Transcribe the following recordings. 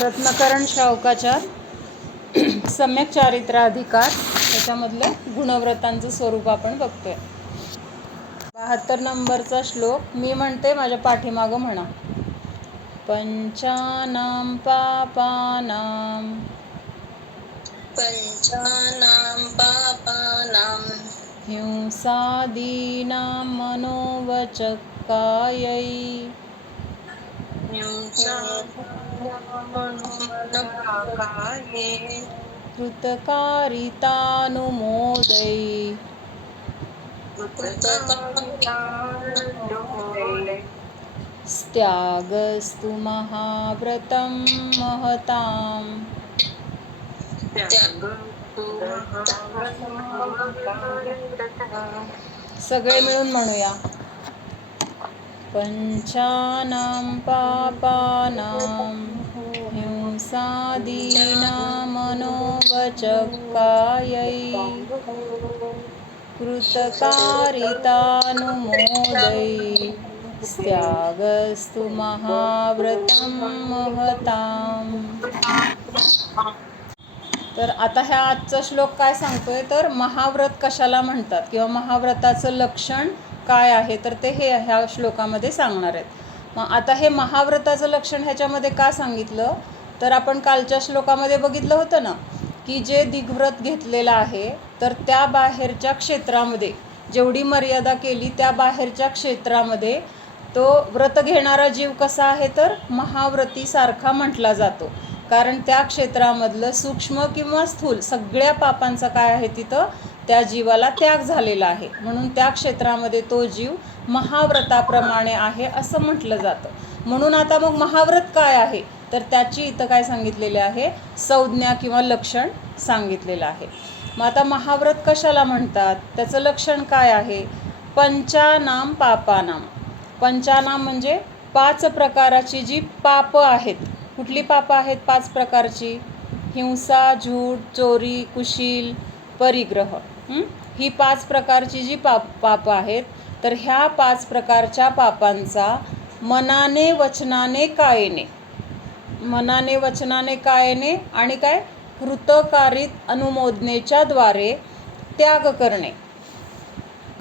रत्नकरण श्रावकाच्या सम्यक चारित्राधिकार त्याच्यामधलं गुणव्रतांचं स्वरूप आपण बघतोय. 72 नंबरचा श्लोक मी म्हणते, माझ्या पाठीमागं म्हणा. पंचानां पापानां हिंसादीनां मनोवचकायै कृतकारितानुमोदै स्त्यागस्तु महाव्रतं महताम्. सगळे मिळून म्हणूया. पंचानां पापानां हिंसादीनां मनोवचकायै कृतकारितानुमोदै स्त्यागस्तु महाव्रतं महताम्. तर आता ह्या आजचा श्लोक काय सांगतोय, तर महाव्रत कशाला म्हणतात किंवा महाव्रताचं लक्षण काय आहे, तर ते हे ह्या श्लोकामध्ये सांगणार आहेत. मग आता हे महाव्रताचं लक्षण ह्याच्यामध्ये का सांगितलं, तर आपण कालच्या श्लोकामध्ये बघितलं होतं ना, की जे दिग्व्रत घेतलेलं आहे तर त्या बाहेरच्या क्षेत्रामध्ये जेवढी मर्यादा केली त्या बाहेरच्या क्षेत्रामध्ये तो व्रत घेणारा जीव कसा आहे, तर महाव्रतीसारखा म्हटला जातो. कारण त्या क्षेत्रामधलं सूक्ष्म किंवा स्थूल सगळ्या पापांचा काय आहे, तिथं त्या जीवाला त्याग झालेला आहे. म्हणून त्या क्षेत्रामध्ये तो जीव महाव्रताप्रमाणे आहे असं म्हटलं जातं. म्हणून आता मग महाव्रत काय आहे, तर त्याची इथं काय सांगितलेले आहे, संज्ञा किंवा लक्षण सांगितलेलं आहे. मग आता महाव्रत कशाला म्हणतात, त्याचं लक्षण काय आहे. पंचानां पापानां. पंचानां म्हणजे 5 प्रकाराची जी पापं आहेत. कुठली पापं आहेत 5 प्रकारची, हिंसा, झूठ, चोरी, कुशील, परिग्रह. ही 5 प्रकारची जी पापं आहेत, तर ह्या 5 प्रकारच्या पापांचा मनाने वचनाने कायेने आणि काय कृतकारित अनुमोदनेच्या द्वारे त्याग करणे.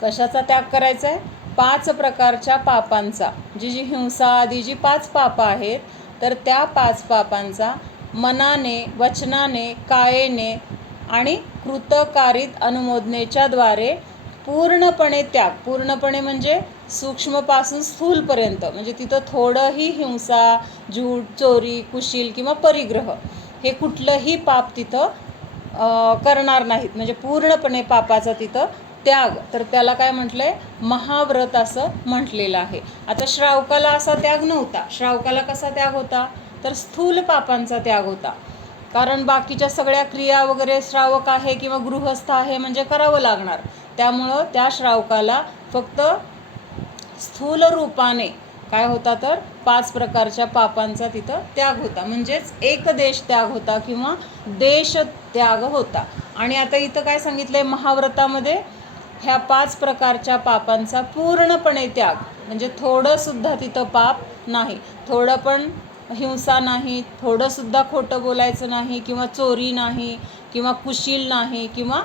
कशाचा त्याग करायचा आहे, 5 प्रकारच्या पापांचा. जी हिंसा आदी जी 5 पापं आहेत, तर त्या 5 पापांचा मनाने वचनाने कायेने आणि कृतकारित अनुमोदनेच्या द्वारे पूर्णपणे त्याग. पूर्णपणे म्हणजे सूक्ष्मपासून स्थूलपर्यंत, म्हणजे तिथं थोडंही हिंसा, झूठ, चोरी, कुशील किंवा परिग्रह हे कुठलंही पाप तिथं करणार नाहीत. म्हणजे पूर्णपणे पापाचा तिथं त्याग, तर त्याला काय म्हटलंय, महाव्रत असं म्हटलेलं आहे. आता श्रावकाला असा त्याग नव्हता. श्रावकाला कसा त्याग होता, तर स्थूल पापांचा त्याग होता. कारण बाकीच्या सगळ्या क्रिया वगैरे श्रावक आहे किंवा गृहस्थ आहे म्हणजे करावं लागणार. त्यामुळं त्या श्रावकाला फक्त स्थूल रूपाने काय होता, तर 5 प्रकारच्या पापांचा तिथं त्याग होता. म्हणजेच एकदेश त्याग होता किंवा देश त्याग होता. आणि आता इथं काय सांगितलंय, महाव्रतामध्ये ह्या 5 प्रकारच्या पापांचा पूर्णपणे त्याग, म्हणजे थोडंसुद्धा तिथं पाप नाही, थोडं पण हिंसा नाही, थोडंसुद्धा खोटं बोलायचं नाही किंवा चोरी नाही किंवा कुशील नाही किंवा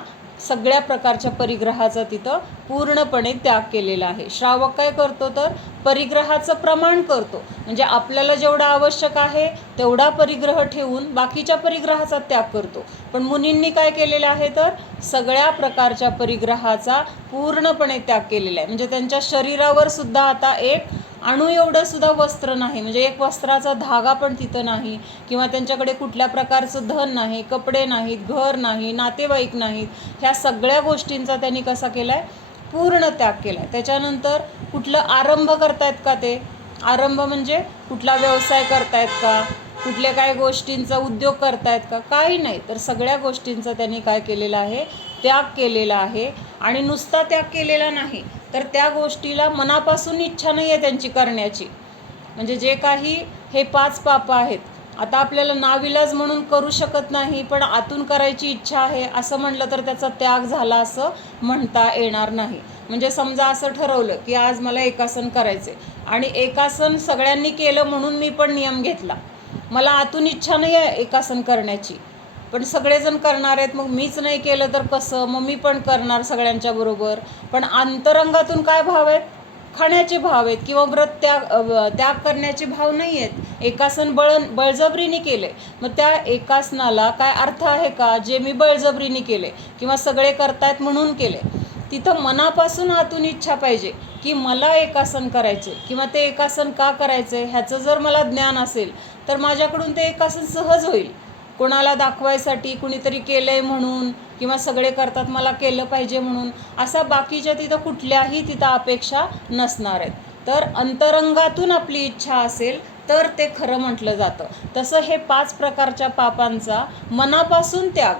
सगळ्या प्रकारच्या परिग्रहाचा तिथं पूर्णपणे त्याग केलेला आहे. श्रावक काय करतो, तर परिग्रहाचं प्रमाण करतो. म्हणजे आपल्याला जेवढं आवश्यक आहे तेवढा परिग्रह ठेवून बाकीच्या परिग्रहाचा त्याग करतो. पण मुनींनी काय केलेलं आहे, तर सगळ्या प्रकारच्या परिग्रहाचा पूर्णपणे त्याग केलेला आहे. म्हणजे त्यांच्या शरीरावर सुद्धा आता एक अणू एवढं सुद्धा वस्त्र नाही, म्हणजे एक वस्त्राचा धागा पण तिथं नाही किंवा त्यांच्याकडे कुठल्या प्रकारचं धन नाही, कपडे नाहीत, घर नाही, नातेवाईक नाहीत. ह्या सगळ्या गोष्टींचा त्यांनी कसा केला आहे, पूर्ण त्याग केला आहे. त्याच्यानंतर कुठलं आरंभ करतायत का, ते आरंभ म्हणजे कुठला व्यवसाय करतायत का, कुठल्या काय गोष्टींचा उद्योग करतायत का, काही नाही. तर सगळ्या गोष्टींचा त्यांनी काय केलेला आहे, त्याग केलेला आहे. आणि नुसता त्याग केलेला नाही, तर त्या गोष्टीला मनापासून इच्छा नाही आहे त्यांची करण्याची. म्हणजे जे काही हे 5 पापं आहेत, आता आपल्याला नाविलाज म्हणून करू शकत नाही, पण आतून करायची इच्छा आहे असं म्हटलं तर त्याचा त्याग झाला असं म्हणता येणार नाही. म्हणजे समजा असं ठरवलं की आज मला एकासन करायचे आणि एकासन सगळ्यांनी केलं म्हणून मी पण नियम घेतला, मला आतून इच्छा नाही आहे एकासन करण्याची, पण सगळेजण करणार आहेत, मग मीच नाही केलं तर कसं, मग मी पण करणार सगळ्यांच्या बरोबर. पण अंतरंगातून काय भाव आहेत? खाण्याचे भाव आहेत किंवा व्रत त्याग करण्याचे भाव नाही आहेत. एकासन बळजबरीने केले, मग त्या एकासनाला काय अर्थ आहे का? जे मी बळजबरीने केले किंवा सगळे करतायत म्हणून केले. तिथं मनापासून आतून इच्छा पाहिजे की मला एकासन करायचे किंवा ते एकासन का करायचे ह्याचं जर मला ज्ञान असेल तर माझ्याकडून ते एकासन सहज होईल. कोणाला दाखवायसाठी, कुणीतरी केलं आहे म्हणून किंवा सगळे करतात मला केलं पाहिजे म्हणून, असा बाकीच्या तिथं कुठल्याही तिथं अपेक्षा नसणार आहेत. तर अंतरंगातून आपली इच्छा असेल तर ते खरं म्हटलं जातं. तसं हे 5 प्रकारच्या पापांचा मनापासून त्याग,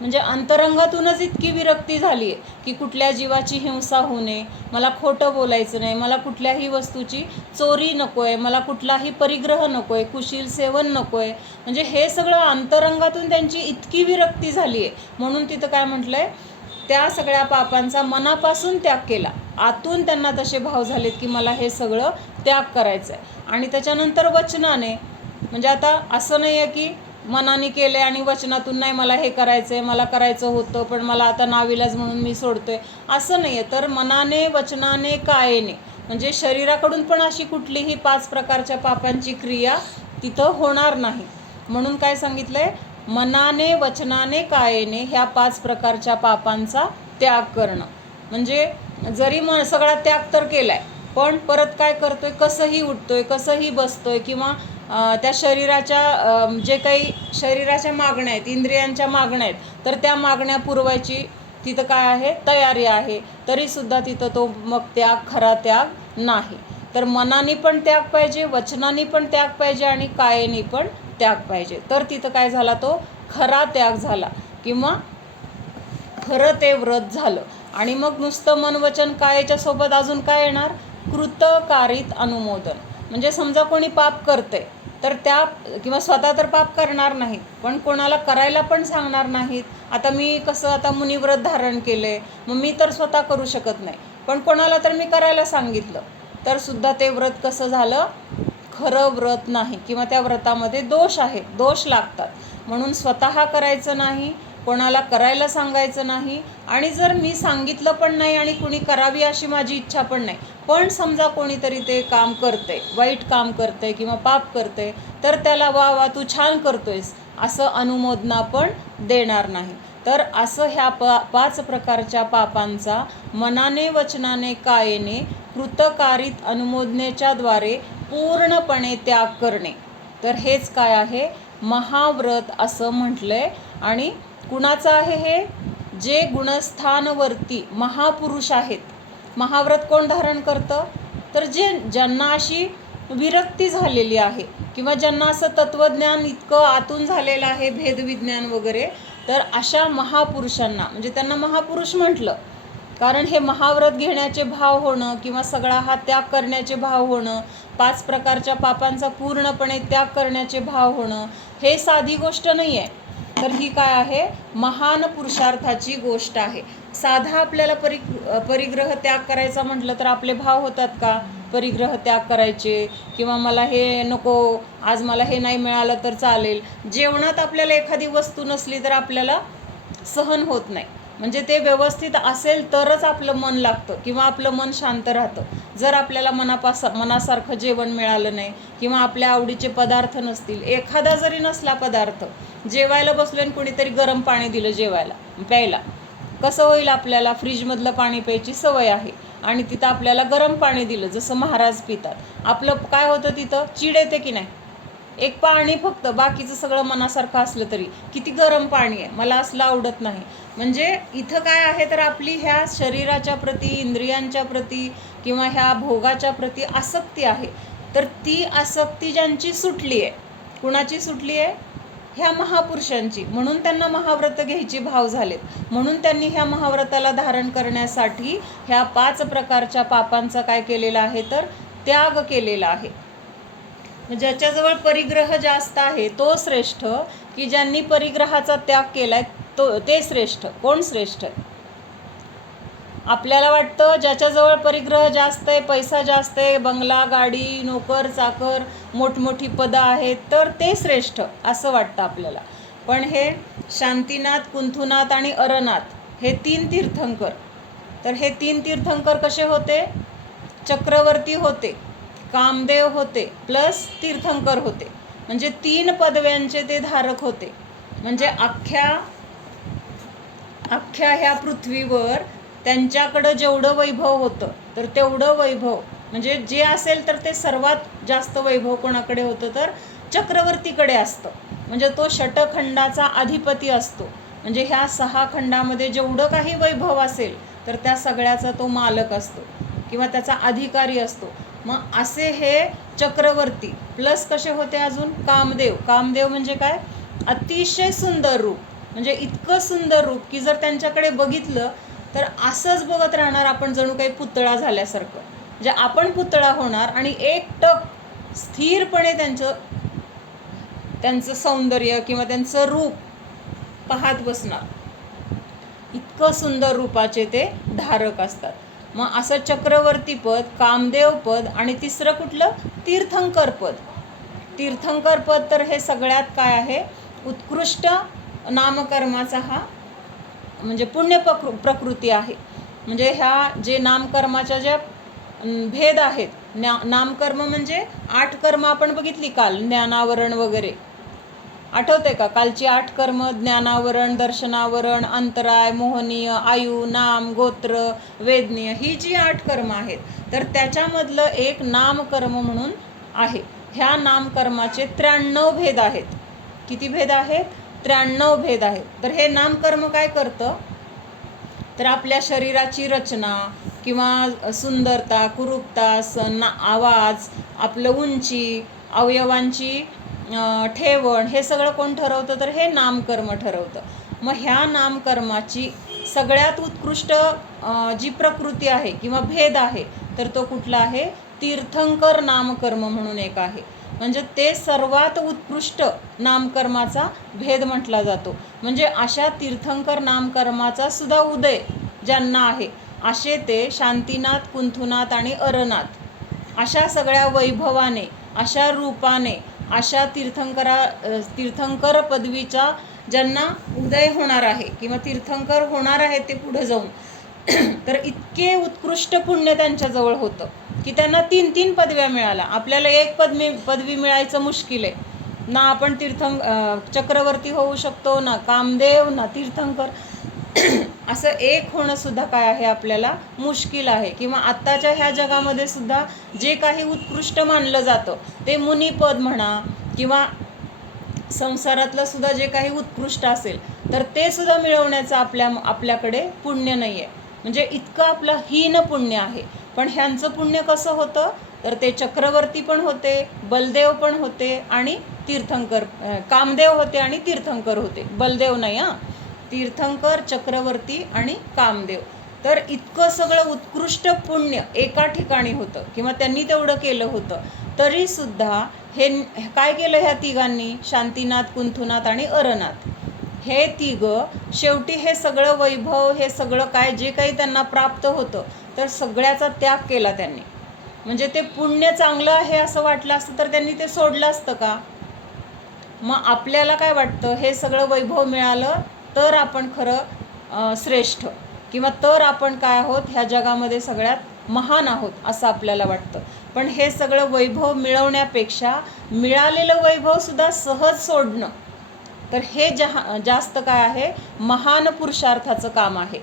म्हणजे अंतरंगातूनच इतकी विरक्ती झाली आहे की कुठल्या जीवाची हिंसा होऊ नये, मला खोटं बोलायचं नाही, मला कुठल्याही वस्तूची चोरी नको आहे, मला कुठलाही परिग्रह नको आहे, कुशील सेवन नको आहे. म्हणजे हे सगळं अंतरंगातून त्यांची इतकी विरक्ती झाली आहे. म्हणून तिथं काय म्हटलं आहे, त्या सगळ्या पापांचा मनापासून त्याग केला. आतून त्यांना तसे भाव झालेत की मला हे सगळं त्याग करायचं आहे. आणि त्याच्यानंतर वचनाने, म्हणजे आता असं नाही आहे की मनाने केले आणि वचनातून नाही मला हे करायचं आहे, मला करायचं होतं पण मला आता नाविलाज म्हणून मी सोडतोय, असं नाही आहे. तर मनाने, वचनाने, कायेने, म्हणजे शरीराकडून पण अशी कुठलीही 5 प्रकारच्या पापांची क्रिया तिथं होणार नाही. म्हणून काय सांगितलं आहे, मनाने, वचनाने, कायेने ह्या 5 प्रकारच्या पापांचा त्याग करणं. म्हणजे जरी सगळा त्याग तर केला आहे, पण परत काय करतोय, कसंही उठतोय, कसंही बसतोय किंवा त्या शरीराच्या जे काही शरीराच्या मागण्या आहेत, इंद्रियांच्या मागण्या आहेत, तर त्या मागण्या पुरवायची तिथं काय आहे, तयारी आहे, तरीसुद्धा तिथं तो मग त्याग, खरा त्याग नाही. तर मनाने पण त्याग पाहिजे, वचनाने पण त्याग पाहिजे आणि कायेने पण त्याग पाहिजे. तर तिथं काय झाला, तो खरा त्याग झाला किंवा खरं ते व्रत झालं. आणि मग नुसतं मन, वचन, कायेच्या सोबत अजून काय येणार, कृतकारित अनुमोदन. म्हणजे समजा कोणी पाप करते तर त्या, किंवा स्वतः तर पाप करणार नाहीत पण कोणाला करायला पण सांगणार नाहीत. आता मी कसं, आता मुनिव्रत धारण केले, मग मी तर स्वतः करू शकत नाही, पण कोणाला तर मी करायला सांगितलं तर सुद्धा ते व्रत कसं झालं, खरं व्रत नाही किंवा त्या व्रतामध्ये दोष आहेत, दोष लागतात. म्हणून स्वतः करायचं नाही, कोणाला करायला सांगायचं नाही, आणि जर मी सांगितलं पण नाही आणि कुणी करावी अशी माझी इच्छा पण नाही, पण समजा कोणीतरी ते काम करते, वाईट काम करते किंवा पाप करते, तर त्याला वा वा तू छान करतोयस असं अनुमोदना पण देणार नाही. तर असं ह्या 5 प्रकारच्या पापांचा मनाने, वचनाने, कायेने, कृतकारित अनुमोदनेच्या द्वारे पूर्णपणे त्याग करणे. तर हेच काय आहे, महाव्रत असं म्हटलंय. आणि कुणाचं आहे हे, जे गुणस्थानवर्ती महापुरुष आहेत. महाव्रत कोण धारण करतं, तर ज्यांना अशी विरक्ती झालेली आहे किंवा ज्यांना असं तत्त्वज्ञान इतकं आतून झालेलं आहे, भेदविज्ञान वगैरे, तर अशा महापुरुषांना, म्हणजे त्यांना महापुरुष म्हटलं कारण हे महाव्रत घेण्याचे भाव होणं किंवा सगळा हा त्याग करण्याचे भाव होणं, 5 प्रकारच्या पापांचा पूर्णपणे त्याग करण्याचे भाव होणं, हे साधी गोष्ट नाही आहे. तर ही काय आहे, महान पुरुषार्थाची गोष्ट आहे. साधा आपल्याला परिग्रह त्याग करायचा म्हटलं तर आपले भाव होतात का, परिग्रह त्याग करायचे किंवा मला हे नको, आज मला हे नाही मिळालं तर चालेल. जेवणात आपल्याला एखादी वस्तू नसली तर आपल्याला सहन होत नाही, म्हणजे ते व्यवस्थित असेल तरच आपलं मन लागतं किंवा आपलं मन शांत राहतं. जर आपल्याला मनासारखं जेवण मिळालं नाही किंवा आपल्या आवडीचे पदार्थ नसतील, एखादा जरी नसला पदार्थ, जेवायला बसलो आणि कोणीतरी गरम पाणी दिलं जेवायला प्यायला, कसं होईल आपल्याला, फ्रीजमधलं पाणी प्यायची सवय आहे आणि तिथं आपल्याला गरम पाणी दिलं जसं महाराज पितात, आपलं काय होतं, तिथं चिड येते की नाही. एक पाणी फक्त, बाकीचं सगळं मनासारखं असलं तरी किती गरम पाणी आहे, मला असलं आवडत नाही. म्हणजे इथं काय आहे, तर आपली ह्या शरीराच्या प्रती, इंद्रियांच्या प्रती किंवा ह्या भोगाच्या प्रती आसक्ती आहे. तर ती आसक्ती ज्यांची सुटली आहे, कुणाची सुटली आहे, ह्या महापुरुषांची. म्हणून त्यांना महाव्रत घ्यायचे भाव झालेत. म्हणून त्यांनी ह्या महाव्रताला धारण करण्यासाठी ह्या 5 प्रकारच्या पापांचा काय केलेला आहे, तर त्याग केलेला आहे. ज्याच्याजवळ परिग्रह जास्त आहे तो श्रेष्ठ, की ज्यांनी परिग्रहाचा त्याग केलाय तो, ते श्रेष्ठ. कोण श्रेष्ठ, आपल्याला वाटतं ज्याच्याजवळ परिग्रह जास्त आहे, पैसा जास्त आहे, बंगला, गाडी, नोकर चाकर, मोठमोठी पदं आहेत, तर ते श्रेष्ठ असं वाटतं आपल्याला. पण हे शांतीनाथ, कुंथुनाथ आणि अरनाथ हे 3 तीर्थंकर, तर हे 3 तीर्थंकर कसे होते? चक्रवर्ती होते, कामदेव होते, प्लस तीर्थंकर होते. म्हणजे 3 पदव्यांचे ते धारक होते. म्हणजे अख्ख्या ह्या पृथ्वीवर त्यांच्याकडं जेवढं वैभव होतं, तर तेवढं वैभव म्हणजे जे असेल तर ते सर्वात जास्त वैभव कोणाकडे होतं? तर चक्रवर्तीकडे असतं. म्हणजे तो षटखंडाचा अधिपती असतो. म्हणजे ह्या 6 खंडामध्ये जेवढं काही वैभव असेल तर त्या सगळ्याचा तो मालक असतो किंवा त्याचा अधिकारी असतो. मग असे हे चक्रवर्ती प्लस कसे होते अजून? कामदेव म्हणजे काय? अतिशय सुंदर रूप. म्हणजे इतकं सुंदर रूप की जर त्यांच्याकडे बघितलं तर असंच बघत राहणार आपण, जणू काही पुतळा झाल्यासारखं. म्हणजे आपण पुतळा होणार आणि एकटक स्थिरपणे त्यांचं सौंदर्य किंवा त्यांचं रूप पाहत बसणार. इतकं सुंदर रूपाचे ते धारक असतात. मग असं चक्रवर्ती पद, कामदेव पद आणि तिसरं कुठलं? तीर्थंकर पद. तीर्थंकर पद तर हे सगळ्यात काय आहे? उत्कृष्ट नामकर्माचा हा म्हणजे पुण्य प्रकृती आहे. म्हणजे ह्या जे नामकर्माच्या ज्या भेद आहेत, नामकर्म म्हणजे 8 कर्म आपण बघितली काल, ज्ञानावरण वगैरे, आठवते का? कालची 8 कर्म, ज्ञानावरण, दर्शनावरण, अंतराय, मोहनीय, आयु, नाम, गोत्र, वेदनीय, ही जी 8 कर्म आहेत, तर त्याच्यामधलं एक नामकर्म म्हणून आहे. ह्या नामकर्माचे 93 भेद आहेत. किती भेद आहेत? 93 भेद आहेत. तर हे नामकर्म काय करतं? तर आपल्या शरीराची रचना किंवा सुंदरता, कुरूपता, आवाज, आपलं उंची, अवयवांची ठेवण, हे सगळं कोण ठरवतं? तर हे नामकर्म ठरवतं. मग ह्या नामकर्माची सगळ्यात उत्कृष्ट जी प्रकृती आहे किंवा भेद आहे, तर तो कुठला आहे? तीर्थंकर नामकर्म म्हणून एक आहे. म्हणजे ते सर्वात उत्कृष्ट नामकर्माचा भेद म्हटला जातो. म्हणजे अशा तीर्थंकर नामकर्माचा सुद्धा उदय ज्यांना आहे, असे ते शांतीनाथ, कुंथुनाथ आणि अरनाथ, अशा सगळ्या वैभवाने, अशा रूपाने, अशा तीर्थंकर पदवीचा ज्यांना उदय होणार आहे किंवा तीर्थंकर होणार आहे ते पुढे जाऊन, तर इतके उत्कृष्ट पुण्य त्यांच्याजवळ होतं की त्यांना 3 पदव्या मिळाल्या. आपल्याला एक पदवी मिळायचं मुश्किल आहे ना. आपण चक्रवर्ती होऊ शकतो ना, कामदेव ना तीर्थंकर. असं एक होणं सुद्धा काय आहे? आपल्याला मुश्किल आहे. किंवा आत्ताच्या ह्या जगामध्ये सुद्धा जे काही उत्कृष्ट मानलं जातं ते मुनिपद म्हणा किंवा संसारातलं सुद्धा जे काही उत्कृष्ट असेल तर ते सुद्धा मिळवण्याचं आपल्याकडे पुण्य नाही आहे. म्हणजे इतकं आपलं हीन पुण्य आहे. पण ह्यांचं पुण्य कसं होतं? तर ते चक्रवर्ती पण होते, बलदेव पण होते आणि कामदेव होते आणि तीर्थंकर होते. बलदेव नाही हां, तीर्थंकर, चक्रवर्ती आणि कामदेव. तर इतकं सगळं उत्कृष्ट पुण्य एका ठिकाणी होतं किंवा त्यांनी तेवढं केलं होतं. तरीसुद्धा हे काय केलं ह्या तिघांनी? शांतीनाथ, कुंथुनाथ आणि अरनाथ हे तिघं शेवटी हे सगळं वैभव, हे सगळं काय जे काही त्यांना प्राप्त होतं, तर सगळ्याचा त्याग केला त्यांनी. म्हणजे ते पुण्य चांगलं आहे असं वाटलं असतं तर त्यांनी ते सोडलं असतं का? मग आपल्याला काय वाटतं? हे सगळं वैभव मिळालं तर आपण खरं श्रेष्ठ किंवा तर आपण काय आहोत? ह्या जगामध्ये सगळ्यात महान आहोत असं आपल्याला वाटतं. पण हे सगळं वैभव मिळवण्यापेक्षा मिळालेलं वैभवसुद्धा सहज सोडणं, तर हे जास्त काय आहे? महान पुरुषार्थाचं काम आहे.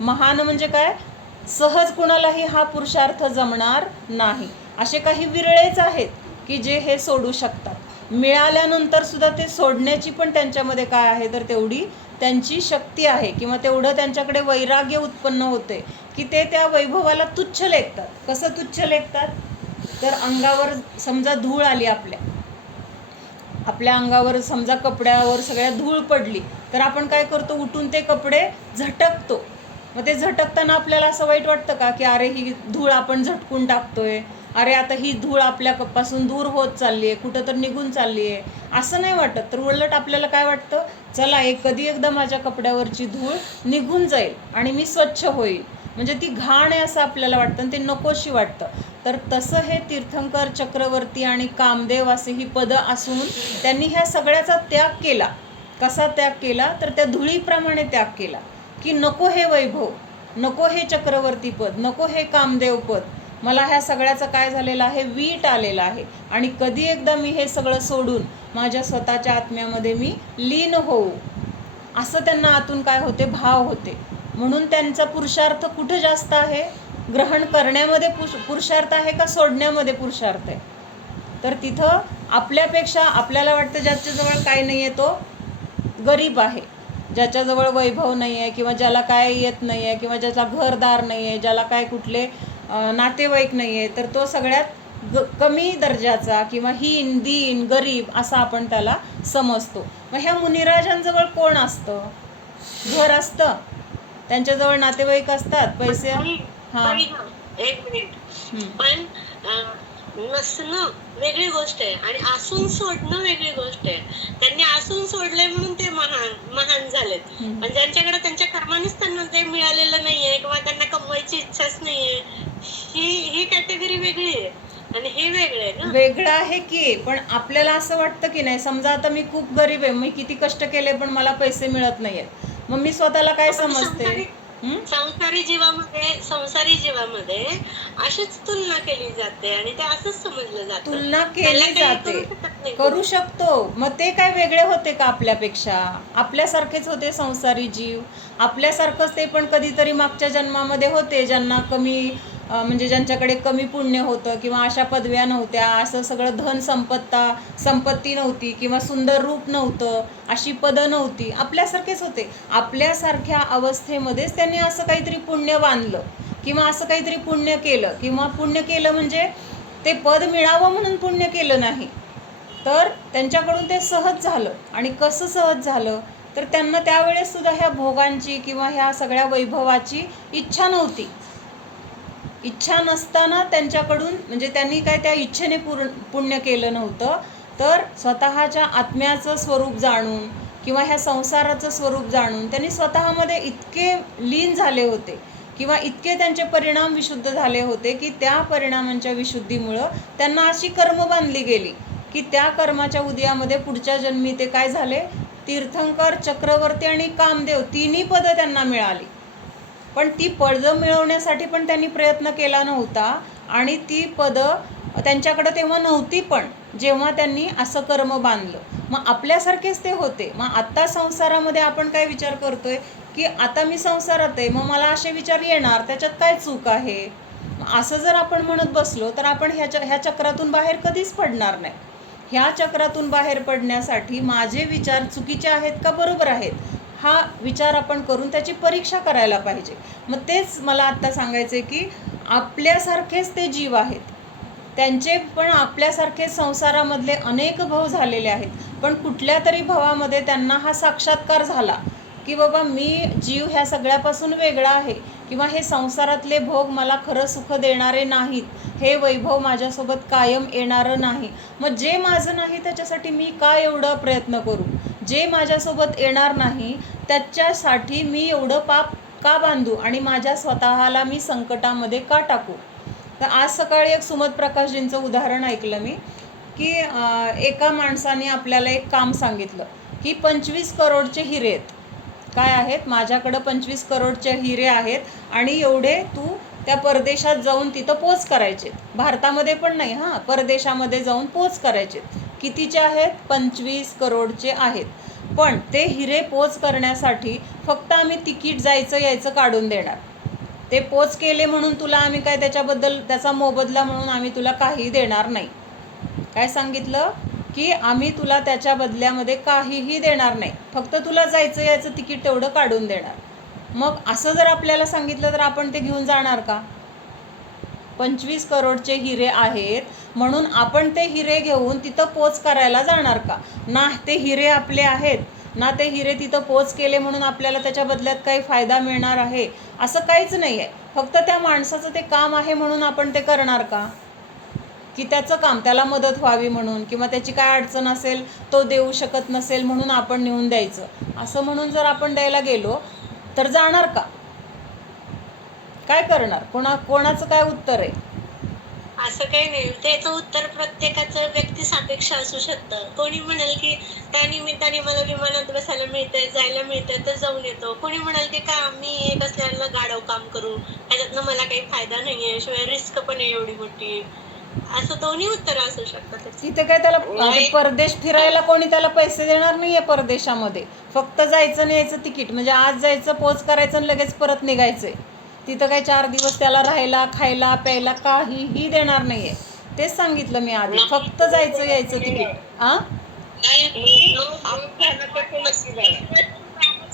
महान म्हणजे काय? सहज कुणालाही हा पुरुषार्थ जमणार नाही. असे काही विरळेच आहेत की जे हे सोडू शकतात. मिळाल्यानंतर सुद्धा ते सोडण्याची पण त्यांच्यामध्ये काय आहे? तर तेवढी त्यांची शक्ती आहे किंवा तेवढं त्यांच्याकडे वैराग्य उत्पन्न होते की ते त्या वैभवाला तुच्छ लेखतात. कसं तुच्छ लेखतात? तर अंगावर समजा धूळ आली, आपल्या अंगावर समजा कपड्यावर सगळ्या धूळ पडली, तर आपण काय करतो? उठून ते कपडे झटकतो. मग ते झटकताना आपल्याला असं वाईट वाटतं का की अरे ही धूळ आपण झटकून टाकतोय, अरे आता ही धूळ आपल्यापासून दूर होत चालली आहे, कुठं तर निघून चालली आहे, असं नाही वाटत. तर उलट आपल्याला काय वाटतं? चला कधी एकदा माझ्या कपड्यावरची धूळ निघून जाईल आणि मी स्वच्छ होईल. म्हणजे ती घाण आहे असं आपल्याला वाटतं आणि ते नकोशी वाटतं. तर तसं हे तीर्थंकर, चक्रवर्ती आणि कामदेव असे ही पदं असून त्यांनी ह्या सगळ्याचा त्याग केला. कसा त्याग केला? तर त्या धुळीप्रमाणे त्याग केला की नको हे वैभव, नको हे चक्रवर्ती पद, नको हे कामदेव पद, मला ह्या सगळ्याचं काय झालेलं आहे? वीट आलेलं आहे. आणि कधी एकदा मी हे सगळं सोडून माझ्या स्वतःच्या आत्म्यामध्ये मी लीन होऊ, असं त्यांना आतून काय होते? भाव होते. म्हणून त्यांचा पुरुषार्थ कुठं जास्त आहे? ग्रहण करण्यामध्ये पुरुषार्थ आहे का सोडण्यामध्ये पुरुषार्थ आहे? तर तिथं आपल्यापेक्षा आपल्याला वाटतं ज्याच्याजवळ काय नाही आहे तो गरीब आहे, ज्याच्याजवळ वैभव नाही आहे किंवा ज्याला काय येत नाही आहे किंवा ज्याचा घरदार नाही आहे, ज्याला काय कुठले नातेवाईक नाही आहे, तर तो सगळ्यात कमी दर्जाचा किंवा हीन, दीन, गरीब असा आपण त्याला समजतो. मग ह्या मुनिराजांजवळ कोण असतं? घर असतं, त्यांच्याजवळ नातेवाईक असतात, पैसे. हां, एक मिनिट. पण नसणं वेगळी गोष्ट आहे आणि असून सोडणं वेगळी गोष्ट आहे. त्यांनी असून सोडलंय म्हणून ते महान झालेत. पण ज्यांच्याकडे त्यांच्या कर्मानेच त्यांना ते मिळालेलं नाहीये किंवा त्यांना कमवायची इच्छाच नाहीये, ही कॅटेगरी वेगळी आहे आणि हे वेगळं आहे ना. वेगळं आहे की, पण आपल्याला असं वाटतं की नाही, समजा आता मी खूप गरीब आहे, मी किती कष्ट केले पण मला पैसे मिळत नाहीयेत, मग मी स्वतःला काय समजते? संसारी जीवामध्ये अशीच तुलना केली जाते आणि ते असंच समजलं जातं. तुलना केली जाते, करू शकतो. मग ते काय वेगळे होते का आपल्यापेक्षा? आपल्यासारखेच होते संसारी जीव, आपल्यासारखंच ते पण कधीतरी मागच्या जन्मामध्ये होते, ज्यांना कमी म्हणजे ज्यांच्याकडे कमी पुण्य होतं किंवा अशा पदव्या नव्हत्या, असं सगळं धन संपत्ती नव्हती किंवा सुंदर रूप नव्हतं, अशी पदं नव्हती, आपल्यासारखेच होते. आपल्यासारख्या अवस्थेमध्येच त्यांनी असं काहीतरी पुण्य बांधलं किंवा असं काहीतरी पुण्य केलं, किंवा पुण्य केलं म्हणजे ते पद मिळावं म्हणून पुण्य केलं नाही, तर त्यांच्याकडून ते सहज झालं. आणि कसं सहज झालं? तर त्यांना त्यावेळेस सुद्धा ह्या भोगांची किंवा ह्या सगळ्या वैभवाची इच्छा नव्हती. इच्छा नसताना त्यांच्याकडून, म्हणजे त्यांनी काय त्या इच्छेने पुण्य केलं नव्हतं, तर स्वतःच्या आत्म्याचं स्वरूप जाणून किंवा ह्या संसाराचं स्वरूप जाणून त्यांनी स्वतःमध्ये इतके लीन झाले होते किंवा इतके त्यांचे परिणाम विशुद्ध झाले होते की त्या परिणामांच्या विशुद्धीमुळं त्यांना अशी कर्म बांधली गेली की त्या कर्माच्या उदयामध्ये पुढच्या जन्मी ते काय झाले? तीर्थंकर, चक्रवर्ती आणि कामदेव तिन्ही पदं त्यांना मिळाली. पण ती पदं मिळवण्यासाठी पण त्यांनी प्रयत्न केला नव्हता आणि ती पदं त्यांच्याकडं तेव्हा नव्हती, पण जेव्हा त्यांनी असं कर्म बांधलं. मग आपल्यासारखेच ते होते. मग आत्ता संसारामध्ये आपण काय विचार करतोय की आता मी संसारात आहे, मग मला असे विचार येणार, त्याच्यात काय चूक आहे? असं जर आपण म्हणत बसलो तर आपण ह्या चक्रातून बाहेर कधीच पडणार नाही. ह्या चक्रातून बाहेर पडण्यासाठी माझे विचार चुकीचे आहेत का बरोबर आहेत, हा विचार आपण करून त्याची परीक्षा करायला पाहिजे. मग तेच मला आत्ता सांगायचं आहे की आपल्यासारखेच ते जीव आहेत, त्यांचे पण आपल्यासारखे संसारामधले अनेक भव झालेले आहेत, पण कुठल्या तरी भवामध्ये त्यांना हा साक्षात्कार झाला की बाबा मी जीव ह्या सगळ्यापासून वेगळा आहे किंवा हे संसारातले भोग मला खरं सुख देणारे नाहीत, हे वैभव माझ्यासोबत कायम येणारं नाही. मग जे माझं नाही त्याच्यासाठी मी का एवढं प्रयत्न करू? जे माझ्यासोबत येणार नाही त्याच्यासाठी मी एवढं पाप का बांधू आणि माझ्या स्वतःला मी संकटामध्ये का टाकू? तर आज सकाळी एक सुमत प्रकाशजींचं उदाहरण ऐकलं मी की एका माणसाने आपल्याला एक काम सांगितलं की 25 करोडचे हिरे आहेत. काय आहेत? माझ्याकडं 25 करोडचे हिरे आहेत आणि एवढे तू त्या परदेशात जाऊन तिथं पोच करायचे. भारतामध्ये पण नाही, हां, परदेशामध्ये जाऊन पोच करायचे. कितीचे आहेत? 25 करोडचे आहेत. पण ते हिरे पोच करण्यासाठी फक्त आम्ही तिकीट जायचं यायचं काढून देणार. ते पोच केले म्हणून तुला आम्ही काय त्याच्याबद्दल त्याचा मोबदला म्हणून आम्ही तुला काही देणार नाही. काय सांगितलं? की आम्ही तुला त्याच्या बदल्यामध्ये काहीही देणार नाही, फक्त तुला जायचं यायचं तिकीट तेवढं काढून देणार. मग असं जर आपल्याला सांगितलं तर आपण ते घेऊन जाणार का? 25 करोडचे हिरे आहेत म्हणून आपण ते हिरे घेऊन तिथं पोच करायला जाणार का? ना ते हिरे आपले आहेत, ना ते हिरे तिथं पोच केले म्हणून आपल्याला त्याच्या बदल्यात काही फायदा मिळणार आहे, असं काहीच नाही आहे. फक्त त्या माणसाचं ते काम आहे म्हणून आपण ते करणार का? की त्याचं काम, त्याला मदत व्हावी म्हणून किंवा त्याची काय अडचण असेल, तो देऊ शकत नसेल म्हणून आपण नेऊन द्यायचं, असं म्हणून जर आपण द्यायला गेलो तर जाणार का? काय करणार? कोणाचं काय उत्तर आहे? असं काही नाही, त्याचं उत्तर प्रत्येकाचं व्यक्तिसापेक्ष असू शकतं. कोणी म्हणेल की त्या निमित्ताने मला विमानात बसायला मिळतंय, जायला मिळतंय तर जाऊन येतो. कोणी म्हणेल की का मी एक असल्याला गाढव काम करू, ह्याच्यातनं मला काही फायदा नाहीये, शिवाय रिस्क पण आहे एवढी मोठी. असं दोन्ही उत्तर असू शकतात त्याची. तिथे काय त्याला परदेश फिरायला कोणी त्याला पैसे देणार नाहीये परदेशामध्ये. फक्त जायचं आणि यायचं तिकीट, म्हणजे आज जायचं, पोच करायचं आणि लगेच परत निघायचंय. तिथं काही 4 दिवस त्याला राहायला, खायला, प्यायला काहीही देणार नाहीये. तेच सांगितलं मी आधी, फक्त जायचं यायचं तिकीट.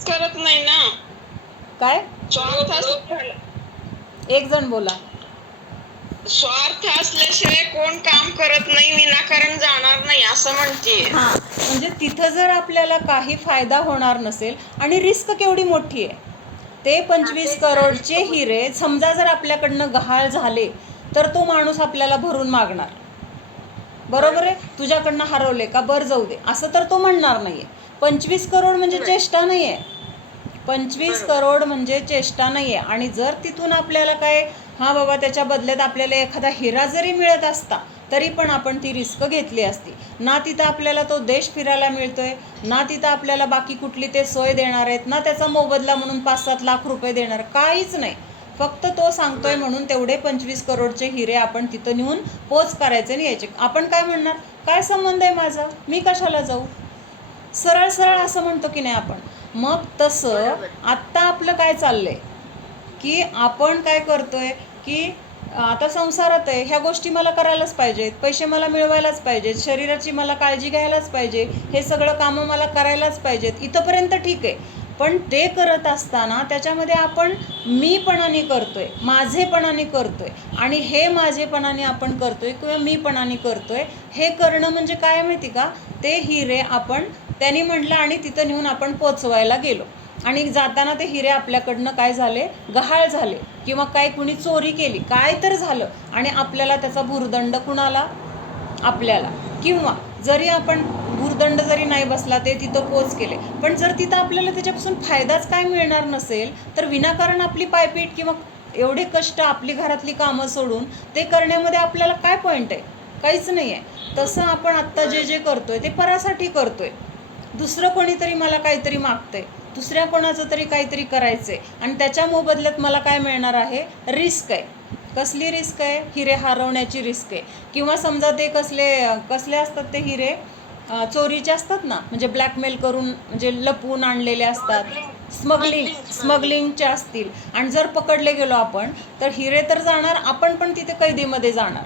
करत नाही ना. काय? एक जण बोला. स्वार्थ असल्याशिवाय कोण काम करत नाही, विनाकारण जाणार नाही असं म्हणते. म्हणजे तिथं जर आपल्याला काही फायदा होणार नसेल, आणि रिस्क केवढी मोठी आहे. ते 25 करोडचे हिरे समजा जर आपल्याकडनं गहाळ झाले तर तो माणूस आपल्याला भरून मागणार. बरोबर आहे? तुझ्याकडनं हरवले का, बरं जाऊ दे, असं तर तो म्हणणार नाहीये. 25 करोड म्हणजे चेष्टा नाहीये. 25 करोड म्हणजे चेष्टा नाहीये. आणि जर तिथून आपल्याला काय, हा बाबा त्याच्या बदल्यात आपल्याला एखादा हिरा जरी मिळत असता तरी पण आपण ती रिस्क घेतली असती. ना तिथं आपल्याला तो देश फिरायला मिळतोय, ना तिथं आपल्याला बाकी कुठली ते सोय देणार आहेत, ना त्याचा मोबदला म्हणून 5-7 लाख रुपये देणार, काहीच नाही. फक्त तो सांगतोय म्हणून तेवढे 25 करोडचे हिरे आपण तिथं नेऊन पोच करायचे आणि यायचे. आपण काय म्हणणार, काय संबंध आहे माझा, मी कशाला जाऊ, सरळ सरळ असं म्हणतो की नाही आपण. मग तसं आत्ता आपलं काय चाललंय की आपण काय करतोय की आता संसारात आहे, ह्या गोष्टी मला करायलाच पाहिजेत, पैसे मला मिळवायलाच पाहिजेत, शरीराची मला काळजी घ्यायलाच पाहिजे, हे सगळं कामं मला करायलाच पाहिजेत, इथंपर्यंत ठीक आहे. पण ते करत असताना त्याच्यामध्ये आपण मीपणाने करतोय, माझेपणाने करतोय. आणि हे माझेपणाने आपण करतोय किंवा मीपणाने करतोय, हे करणं म्हणजे काय माहिती का, ते हिरे आपण त्यांनी म्हटलं आणि तिथं नेऊन आपण पोचवायला गेलो, आणि जाताना ते हिरे आपल्याकडनं काय झाले, गहाळ झाले, किंवा काय कुणी चोरी केली, काय तर झालं, आणि आपल्याला त्याचा भुर्दंड कुणाला, आपल्याला. किंवा जरी आपण भुर्दंड जरी नाही बसला, ते तिथं पोच केले, पण जर तिथं आपल्याला त्याच्यापासून फायदाच काय मिळणार नसेल तर विनाकारण आपली पायपीट किंवा एवढे कष्ट, आपली घरातली कामं सोडून ते करण्यामध्ये आपल्याला काय पॉईंट आहे, काहीच नाही आहे. तसं आपण आत्ता जे जे करतोय ते परासाठी करतोय. दुसरं कोणीतरी मला काहीतरी मागतंय, दुसऱ्या कोणाचं तरी काहीतरी करायचं आहे, आणि त्याच्या मोबदल्यात मला काय मिळणार आहे, रिस्क आहे. कसली रिस्क आहे, हिरे हरवण्याची रिस्क आहे. किंवा समजा ते कसले असतात ते हिरे, चोरीचे असतात ना, म्हणजे ब्लॅकमेल करून, म्हणजे लपवून आणलेले असतात, स्मगलिंगचे असतील, आणि जर पकडले गेलो आपण तर हिरे तर जाणार, आपण पण तिथे कैदीमध्ये जाणार.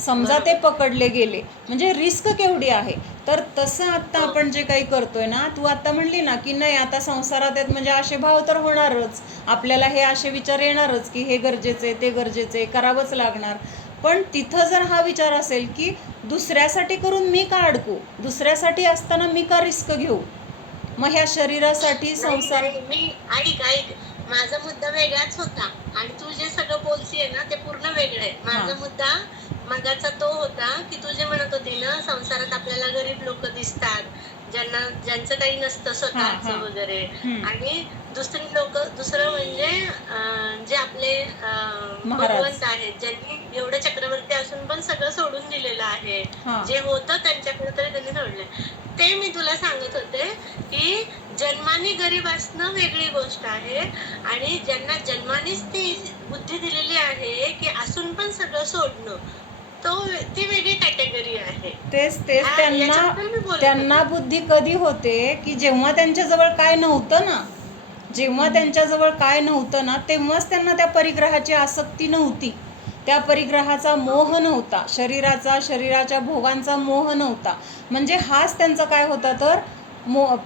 समजा ते पकडले गेले, म्हणजे रिस्क केवढी आहे. तर तसं आत्ता आपण जे काही करतोय ना, तू आत्ता म्हणली ना की नाही आता संसारात आहेत म्हणजे असे भाव तर होणारच, आपल्याला हे असे विचार येणारच की हे गरजेचं आहे, ते गरजेचं आहे, करावंच लागणार. पण तिथं जर हा विचार असेल की दुसऱ्यासाठी करून मी का अडकू, दुसऱ्यासाठी असताना मी का रिस्क घेऊ, मग ह्या शरीरासाठी संसार. मी ऐक, माझा मुद्दा वेगळाच होता आणि तू जे सगळं बोलतीये ना ते पूर्ण वेगळं आहे. माझा मुद्दा मगाचा तो होता की तू जे म्हणत होती ना, संसारात आपल्याला गरीब लोक दिसतात, ज्यांचं काही नसतं स्वतःचं वगैरे, आणि दुसरं म्हणजे जे आपले भगवंत आहेत, ज्यांनी एवढं चक्रवर्ती असून पण सगळं सोडून दिलेलं आहे, जे होतं त्यांच्याकडे तरी त्यांनी सोडलंय. ते मी तुला सांगत होते की जन्माने गरीब असणं वेगळी गोष्ट आहे, आणि ज्यांना जन्मानेच ती बुद्धी दिलेली आहे की असून पण सगळं सोडणं, ती वेगळी कॅटेगरी आहे. तेच त्यांना बुद्धी कधी होते की जेव्हा त्यांच्याजवळ काय नव्हतं ना, तेव्हाच त्यांना त्या परिग्रहाची आसक्ती नव्हती, त्या परिग्रहाचा मोह नव्हता, शरीराच्या भोगांचा मोह नव्हता. म्हणजे हाच त्यांचा काय होता तर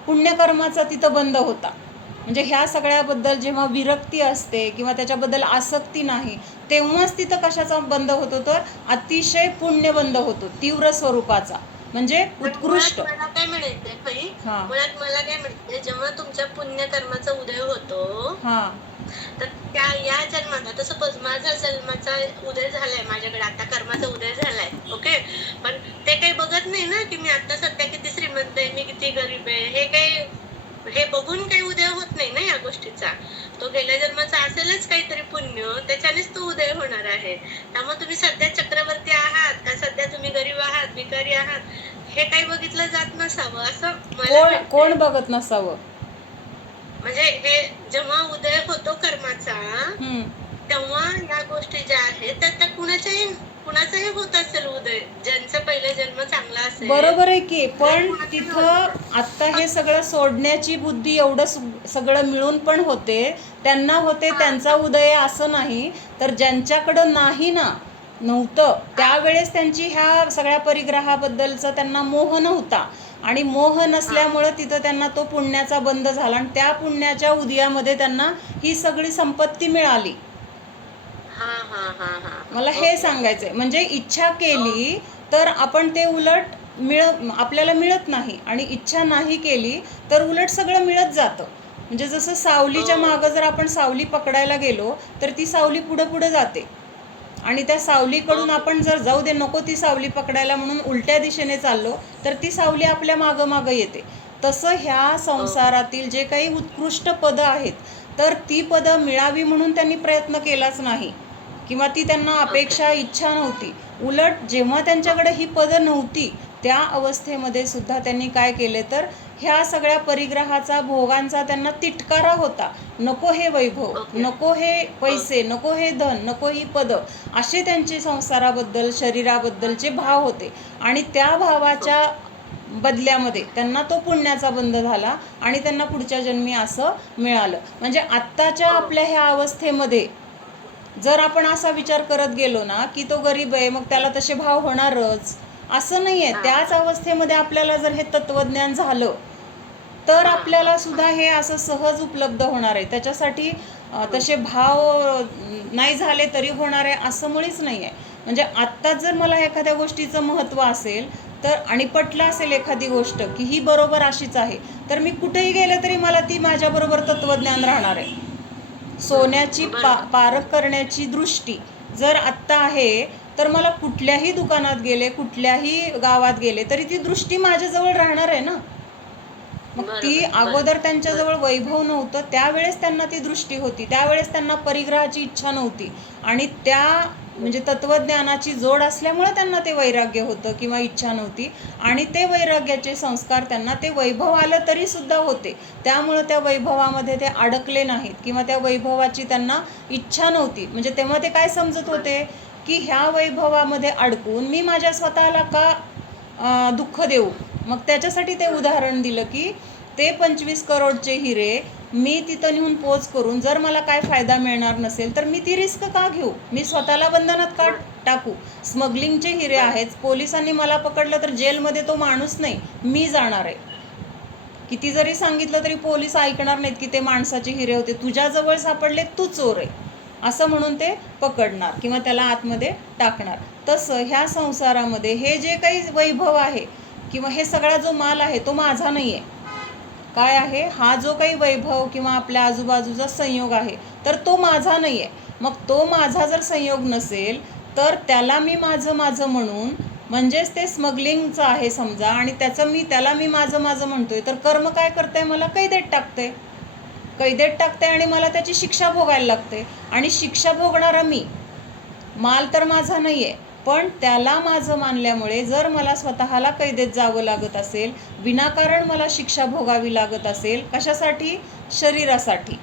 पुण्यकर्माचा तिथं बंद होता. म्हणजे ह्या सगळ्याबद्दल जेव्हा विरक्ती असते किंवा त्याच्याबद्दल आसक्ती नाही, तेव्हाच तिथं कशाचा बंद होतो तर अतिशय पुण्य बंद होतो, तीव्र स्वरूपाचा, म्हणजे उत्कृष्ट. मला काय म्हणायचंय, जेव्हा तुमच्या पुण्यकर्माचा उदय होतो तर त्या या जन्मात, आता सपोज माझा जन्माचा उदय झालाय, माझ्याकडे आता कर्माचा उदय झालाय, ओके, पण ते काही बघत नाही ना की मी आता सध्या किती श्रीमंत आहे, मी किती गरीब आहे, हे बघून काही उदय होत नाही ना या गोष्टीचा. तो गेल्या जन्माचं असेलच काहीतरी पुण्य, त्याच्यानेच तो उदय होणार आहे. त्यामुळे तुम्ही सध्या चक्रवर्ती आहात का सध्या तुम्ही गरीब आहात, भिकारी आहात, हे काही बघितलं जात नसावं असं मला कोण वाटतंय. कोण बघत नसावं? म्हणजे हे जेव्हा उदय होतो कर्माचा, हम्म. तेव्हा या गोष्टी ज्या आहेत त्या कुणाचाही होत असेल उदय, ज्यांचा पहिला जन्म चांगला असेल. बरोबर आहे की, पण तिथं आत्ता हे सगळं सोडण्याची बुद्धी एवढं सगळं मिळून पण होते, त्यांना होते, त्यांचा उदय आहे असं नाही. तर ज्यांच्याकडं नाही ना, नव्हतं, त्यावेळेस त्यांची ह्या सगळ्या परिग्रहाबद्दलचा त्यांना मोह नव्हता, आणि मोह नसल्यामुळं तिथं त्यांना तो पुण्याचा बंध झाला, आणि त्या पुण्याच्या उदयामध्ये त्यांना ही सगळी संपत्ती मिळाली. हा हा हा हा मला हे सांगायचंय. म्हणजे इच्छा केली तर आपण ते उलट आपल्याला मिळत नाही, आणि इच्छा नाही केली तर उलट सगळं मिळत जातं. म्हणजे जसं सावलीच्या मागं जर आपण सावली पकडायला गेलो तर ती सावली पुढं पुढं जाते, आणि त्या सावलीकडून आपण जर जाऊ दे नको ती सावली पकडायला म्हणून उलट्या दिशेने चाललो तर ती सावली आपल्या मागं मागं येते. तसं ह्या संसारातील जे काही उत्कृष्ट पदं आहेत, तर ती पदं मिळावी म्हणून त्यांनी प्रयत्न केलाच नाही, किंवा ती त्यांना अपेक्षा, इच्छा नव्हती. उलट जेव्हा त्यांच्याकडे ही पदं नव्हती त्या अवस्थेमध्ये सुद्धा त्यांनी काय केले, तर ह्या सगळ्या परिग्रहाचा, भोगांचा त्यांना तिटकारा होता. नको हे वैभव, नको हे पैसे, नको हे धन, नको ही पदं, असे त्यांचे संसाराबद्दल, शरीराबद्दलचे भाव होते. आणि त्या भावाच्या बदल्यामध्ये त्यांना तो पुण्याचा बंध झाला, आणि त्यांना पुढच्या जन्मी असं मिळालं. म्हणजे आत्ताच्या आपल्या ह्या अवस्थेमध्ये जर आपण असा विचार करत गेलो ना की तो गरीब आहे, मग त्याला तसे भाव होणारच असं नाही आहे. त्याच अवस्थेमध्ये आपल्याला जर हे तत्वज्ञान झालं तर आपल्याला सुद्धा हे असं सहज उपलब्ध होणार आहे. त्याच्यासाठी तसे भाव नाही झाले तरी होणार आहे असं मुळीच नाही आहे. म्हणजे आत्ताच जर मला एखाद्या गोष्टीचं महत्त्व असेल तर, आणि पटलं असेल एखादी गोष्ट की ही बरोबर अशीच आहे, तर मी कुठेही गेले तरी मला ती माझ्याबरोबर तत्वज्ञान राहणार आहे. सोन्याची पारख करण्याची दृष्टी जर आत्ता आहे तर मला कुठल्याही दुकानात गेले, कुठल्याही गावात गेले तरी ती दृष्टी माझ्याजवळ राहणार आहे ना. मग ती अगोदर त्यांच्याजवळ वैभव नव्हतं, त्यावेळेस त्यांना ती दृष्टी होती, त्यावेळेस त्यांना परिग्रहाची इच्छा नव्हती, आणि त्या म्हणजे तत्वज्ञानाची जोड असल्यामुळे त्यांना ते वैराग्य होतं किंवा इच्छा नव्हती, आणि ते वैराग्याचे संस्कार त्यांना ते वैभव आलं तरी सुद्धा होते. त्यामुळं त्या वैभवामध्ये ते अडकले नाहीत, किंवा त्या वैभवाची त्यांना इच्छा नव्हती. म्हणजे तेव्हा ते काय समजत होते की ह्या वैभवामध्ये अडकून मी माझ्या स्वतःला का दुःख देऊ. मग त्याच्यासाठी ते उदाहरण दिलं की ते 25 करोडचे हिरे मी तिथं नेऊन पोच करून जर मला काय फायदा मिळणार नसेल तर मी ती रिस्क का घेऊ, मी स्वतःला बंधनात का टाकू. स्मगलिंगचे हिरे आहेत, पोलिसांनी मला पकडलं तर जेलमध्ये तो माणूस नाही, मी जाणार आहे. किती जरी सांगितलं तरी पोलीस ऐकणार नाहीत की ते माणसाचे हिरे होते, तुझ्याजवळ सापडले, तू चोर आहे असं म्हणून ते पकडणार किंवा त्याला आतमध्ये टाकणार. तसं ह्या संसारामध्ये हे जे काही वैभव आहे किंवा हे सगळा जो माल आहे तो माझा नाही आहे. काय आहे, हा जो काही वैभव किंवा आपल्या आजूबाजूचा संयोग आहे तर तो माझा नाही आहे. मग तो माझा जर संयोग नसेल तर त्याला मी माझं माझं म्हणून, म्हणजेच ते स्मगलिंगचं आहे समजा, आणि त्याला मी माझं माझं म्हणतोय, तर कर्म काय करतंय, मला कैदेत टाकते आणि मला त्याची शिक्षा भोगायला लागते. आणि शिक्षा भोगणारा मी, माल तर माझा नाही आहे, पण त्याला माझं मानल्यामुळे जर मला स्वतःला कैदेत जावं लागत असेल, विनाकारण मला शिक्षा भोगावी लागत असेल, कशासाठी, शरीरासाठी.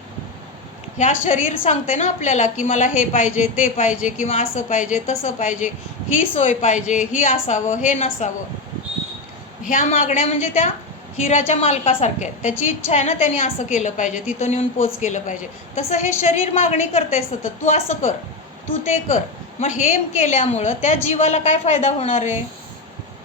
ह्या शरीर सांगते ना आपल्याला की मला हे पाहिजे, ते पाहिजे, किंवा असं पाहिजे, तसं पाहिजे, ही सोय पाहिजे, ही असावं, हे नसावं. ह्या मागण्या म्हणजे त्या हिराच्या मालकासारख्या आहेत. त्याची इच्छा आहे ना, त्याने असं केलं पाहिजे, तिथं नेऊन पोच केलं पाहिजे. तसं हे शरीर मागणी करतंय सतत, तू असं कर, तू ते कर. मग हे केल्यामुळं त्या जीवाला काय फायदा होणार आहे,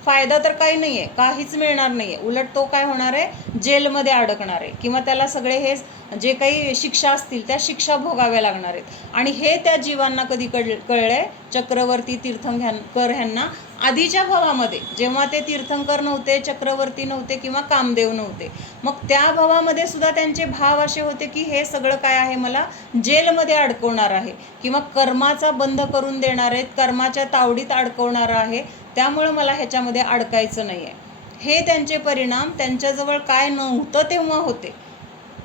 फायदा तर काही नाही आहे, काहीच मिळणार नाही आहे. उलट तो काय होणार आहे, जेलमध्ये अडकणार आहे, किंवा त्याला सगळे हे जे काही शिक्षा असतील त्या शिक्षा भोगाव्या लागणार आहेत. आणि हे त्या जीवांना कधी कळलंय, चक्रवर्ती तीर्थंकर ह्यांना आधीच्या भावामध्ये, जेव्हा ते तीर्थंकर नव्हते, चक्रवर्ती नव्हते किंवा कामदेव नव्हते. मग त्या भावामध्ये सुद्धा त्यांचे भाव असे होते की हे सगळं काय आहे, मला जेलमध्ये अडकवणार आहे, किंवा कर्माचा बंध करून देणार आहेत, कर्माच्या तावडीत अडकवणार आहे, त्यामुळं मला ह्याच्यामध्ये अडकायचं नाही आहे. हे त्यांचे परिणाम त्यांच्याजवळ काय नव्हतं तेव्हा होते.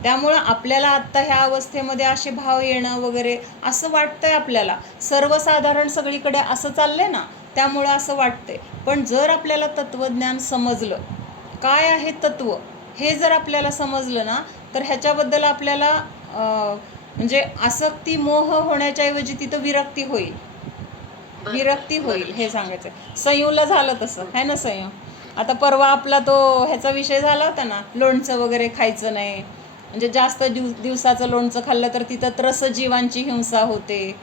त्यामुळं आपल्याला आत्ता ह्या अवस्थेमध्ये असे भाव येणं वगैरे असं वाटतंय आपल्याला, सर्वसाधारण सगळीकडे असं चाललंय ना, त्यामुळं असं वाटतंय. पण जर आपल्याला तत्त्वज्ञान समजलं, काय आहे तत्व हे जर आपल्याला समजलं ना, तर ह्याच्याबद्दल आपल्याला म्हणजे आसक्ती मोह होण्याच्या ऐवजी तिथं विरक्ती होईल. विरक्ती होईल हे सांगायचं. संयूला झालं तसं आहे ना. संयू आता परवा आपला तो ह्याचा विषय झाला होता ना, लोणचं वगैरे खायचं नाही, म्हणजे जास्त दिवसाचं लोणचं खाल्लं तर तिथं त्रस जीवांची हिंसा होते.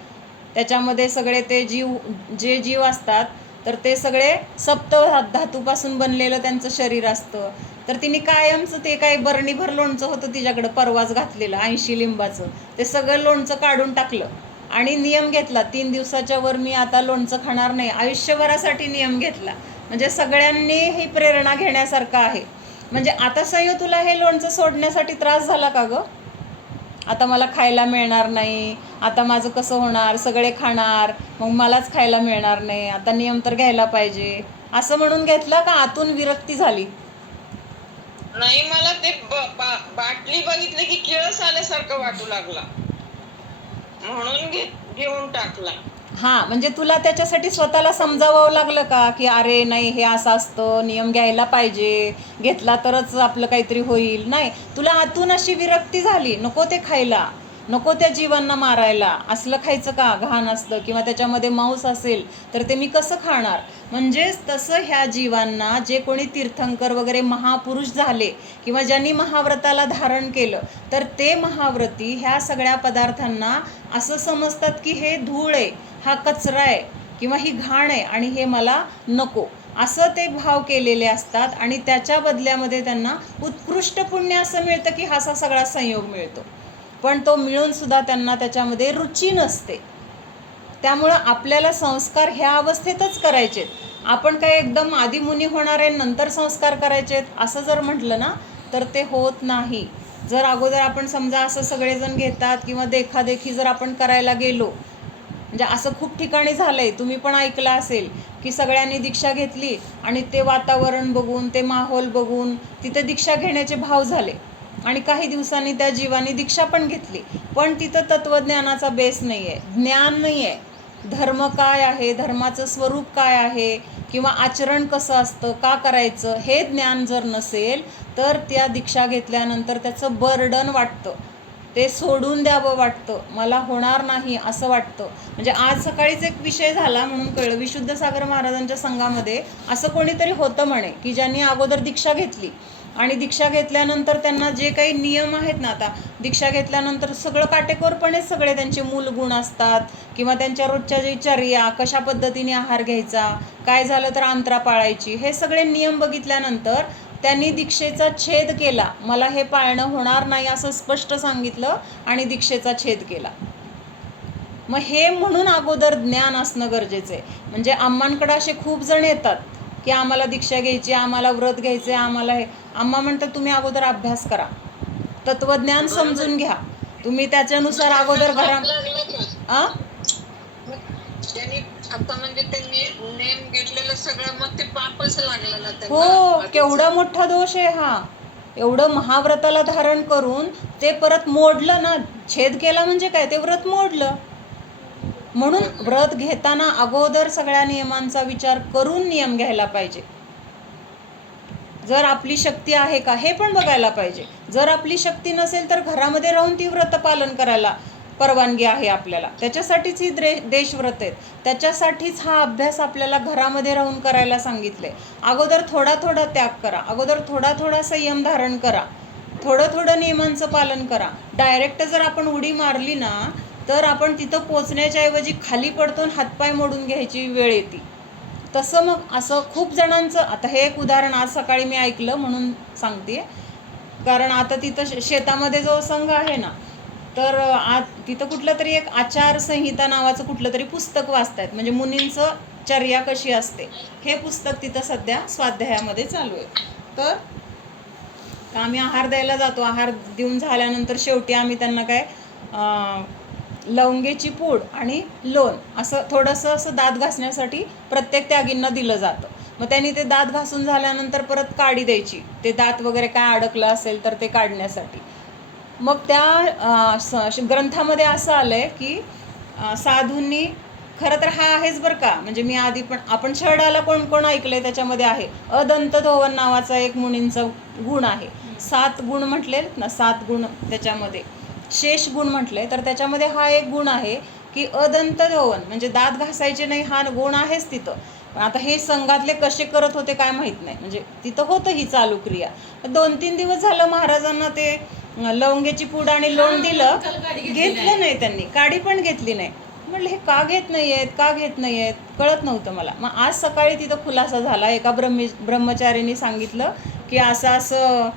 त्याच्यामध्ये सगळे ते जे जीव असतात तर ते सगळे सप्त धातूपासून बनलेलं त्यांचं शरीर असतं. तर तिने कायमचं ते काही बरणीभर लोणचं होतं तिच्याकडं परवाच घातलेलं 80 लिंबाचं, ते सगळं लोणचं काढून टाकलं आणि नियम घेतला 3 दिवसाच्या वर मी आता लोणचं खाणार नाही, आयुष्यभरासाठी नियम घेतला. म्हणजे सगळ्यांनी ही प्रेरणा घेण्यासारखं आहे. म्हणजे आता संयो तुला हे लोणचं सोडण्यासाठी त्रास झाला का गं? आता मला खायला मिळणार नाही, आता माझं कसं होणार, सगळे खाणार मग मलाच खायला मिळणार नाही, आता नियम तर घ्यायला पाहिजे असं म्हणून घेतला का आतून विरक्ती झाली? नाही, मला ते बाटली बघितली की किळस आल्यासारखं वाटू लागला, म्हणून घेऊन टाकला. हां, म्हणजे तुला त्याच्यासाठी स्वतःला समजावं लागलं का की अरे नाही हे असं असतं, नियम घ्यायला पाहिजे, घेतला तरच आपलं काहीतरी होईल? नाही, तुला आतून अशी विरक्ती झाली, नको ते खायला, नको त्या जीवांना मारायला, असलं खायचं का, घाण असतं किंवा त्याच्यामध्ये मांस असेल तर ते मी कसं खाणार? म्हणजेच तसं ह्या जीवांना जे कोणी तीर्थंकर वगैरे महापुरुष झाले किंवा ज्यांनी महाव्रताला धारण केलं तर ते महाव्रती ह्या सगळ्या पदार्थांना असं समजतात की हे धूळ आहे, हा कचरा आहे किंवा ही घाण आहे आणि हे मला नको, असं ते भाव केलेले असतात. आणि त्याच्या बदल्यामध्ये त्यांना उत्कृष्ट पुण्य असं मिळतं की हा सगळा संयोग मिळतो. पण तो मिळून सुद्धा त्यांना त्याच्यामध्ये रुची नसते. त्यामुळं आपल्याला संस्कार ह्या अवस्थेतच करायचेत. आपण काय एकदम आदिमुनी होणार आहे नंतर संस्कार करायचेत असं जर म्हटलं ना तर ते होत नाही. जर अगोदर आपण समजा असं सगळेजण घेतात किंवा देखादेखी जर आपण करायला गेलो, म्हणजे असं खूप ठिकाणी झालं आहे, तुम्ही पण ऐकलं असेल की सगळ्यांनी दीक्षा घेतली आणि ते वातावरण बघून, ते माहोल बघून तिथे दीक्षा घेण्याचे भाव झाले आणि काही दिवसांनी त्या जीवानी दीक्षा पण घेतली, पण तिथं तत्त्वज्ञानाचा बेस नाही आहे, ज्ञान नाही आहे. धर्म काय आहे, धर्माचं स्वरूप काय आहे किंवा आचरण कसं असतं, का करायचं हे ज्ञान जर नसेल तर त्या दीक्षा घेतल्यानंतर त्याचं बर्डन वाटतं, ते सोडून द्यावं वाटतं, मला होणार नाही असं वाटतं. म्हणजे आज सकाळीच एक विषय झाला म्हणून कळलं, विशुद्ध सागर महाराजांच्या संघामध्ये असं कोणीतरी होतं म्हणे की ज्यांनी अगोदर दीक्षा घेतली आणि दीक्षा घेतल्यानंतर त्यांना जे काही नियम आहेत ना, आता दीक्षा घेतल्यानंतर सगळं काटेकोरपणे सगळे त्यांचे मूलगुण असतात किंवा त्यांच्या रोजच्या जे चर्या, कशा पद्धतीने आहार घ्यायचा, काय झालं तर अंतरा पाळायची, हे सगळे नियम बघितल्यानंतर त्यांनी दीक्षेचा छेद केला, मला हे पाळणं होणार नाही असं स्पष्ट सांगितलं आणि दीक्षेचा छेद केला. मग हे म्हणून अगोदर ज्ञान असणं गरजेचं आहे. म्हणजे आम्मांकडे असे खूप जण येतात की आम्हाला दीक्षा घ्यायची, आम्हाला व्रत घ्यायचे, आम्हाला हे. आम्हा म्हणतात तुम्ही अगोदर अभ्यास करा, तत्त्वज्ञान समजून घ्या, तुम्ही त्याच्यानुसार अगोदर त्यांनी आता म्हणजे त्यांनी नेम घेतलेलं सगळं मग ते पापच लागलं ना त्यांना. हो, केवढा मोठा दोष आहे हा. एवढं महाव्रताला धारण करून ते परत मोडलं ना, छेद केला म्हणजे काय, ते व्रत मोडलं. म्हणून व्रत घेताना अगोदर सगळ्या नियमांचा विचार करून नियम घ्यायला पाहिजे. जर आपली शक्ती आहे का हे पण बघायला पाहिजे. जर आपली शक्ती नसेल तर घरामध्ये राहून ती व्रत पालन करायला परवानगी आहे आपल्याला. त्याच्यासाठीच ही देशव्रत आहेत, त्याच्यासाठीच हा अभ्यास आपल्याला घरामध्ये राहून करायला सांगितले. अगोदर थोडा थोडा त्याग करा, अगोदर थोडा थोडा संयम धारण करा, थोडं थोडं नियमांचं पालन करा. डायरेक्ट जर आपण उडी मारली ना तर आपण तिथं पोचण्याच्या ऐवजी खाली पडतो आणि हातपाय मोडून घ्यायची वेळ येते. तसं मग असं खूप जणांचं, आता हे एक उदाहरण आज सकाळी मी ऐकलं म्हणून सांगते, कारण आता तिथं शेतामध्ये जो संघ आहे ना, तर आज तिथं कुठलं तरी एक आचारसंहिता नावाचं कुठलं तरी पुस्तक वाचतायत, म्हणजे मुनींचं चर्या कशी असते हे पुस्तक तिथं सध्या स्वाध्यायामध्ये चालू आहे. तर आम्ही आहार द्यायला जातो, आहार देऊन झाल्यानंतर शेवटी आम्ही त्यांना काय लवंगेची पूड आणि लोण असं थोडंसं असं दात घासण्यासाठी प्रत्येक त्यागींना दिलं जातं. मग त्यांनी ते दात घासून झाल्यानंतर परत काडी द्यायची, ते दात वगैरे काय अडकलं असेल तर ते काढण्यासाठी. मग त्या ग्रंथामध्ये असं आलं आहे की साधूंनी, खरं तर हा आहेच बरं का, म्हणजे मी आधी पण आपण षडाला कोण कोण ऐकलंय त्याच्यामध्ये आहे. अदंत धोवन नावाचा एक मुनींचा गुण आहे. 7 गुण म्हटले ना, 7 गुण त्याच्यामध्ये शेष गुण म्हटले, तर त्याच्यामध्ये हा एक गुण आहे की अदंत धोवन, म्हणजे दात घासायचे नाही, हा गुण आहेच तिथं. आता हे संघातले कसे करत होते काय माहीत नाही, म्हणजे तिथं होतं ही चालू क्रिया. 2-3 दिवस झालं महाराजांना ते लवंगेची पूड आणि लोण दिलं, घेतलं नाही त्यांनी, काडी पण घेतली नाही. म्हटलं हे का घेत नाही आहेत, का घेत नाही आहेत, कळत नव्हतं मला. मग आज सकाळी तिथं खुलासा झाला. एका ब्रह्मचारीने सांगितलं की असं असं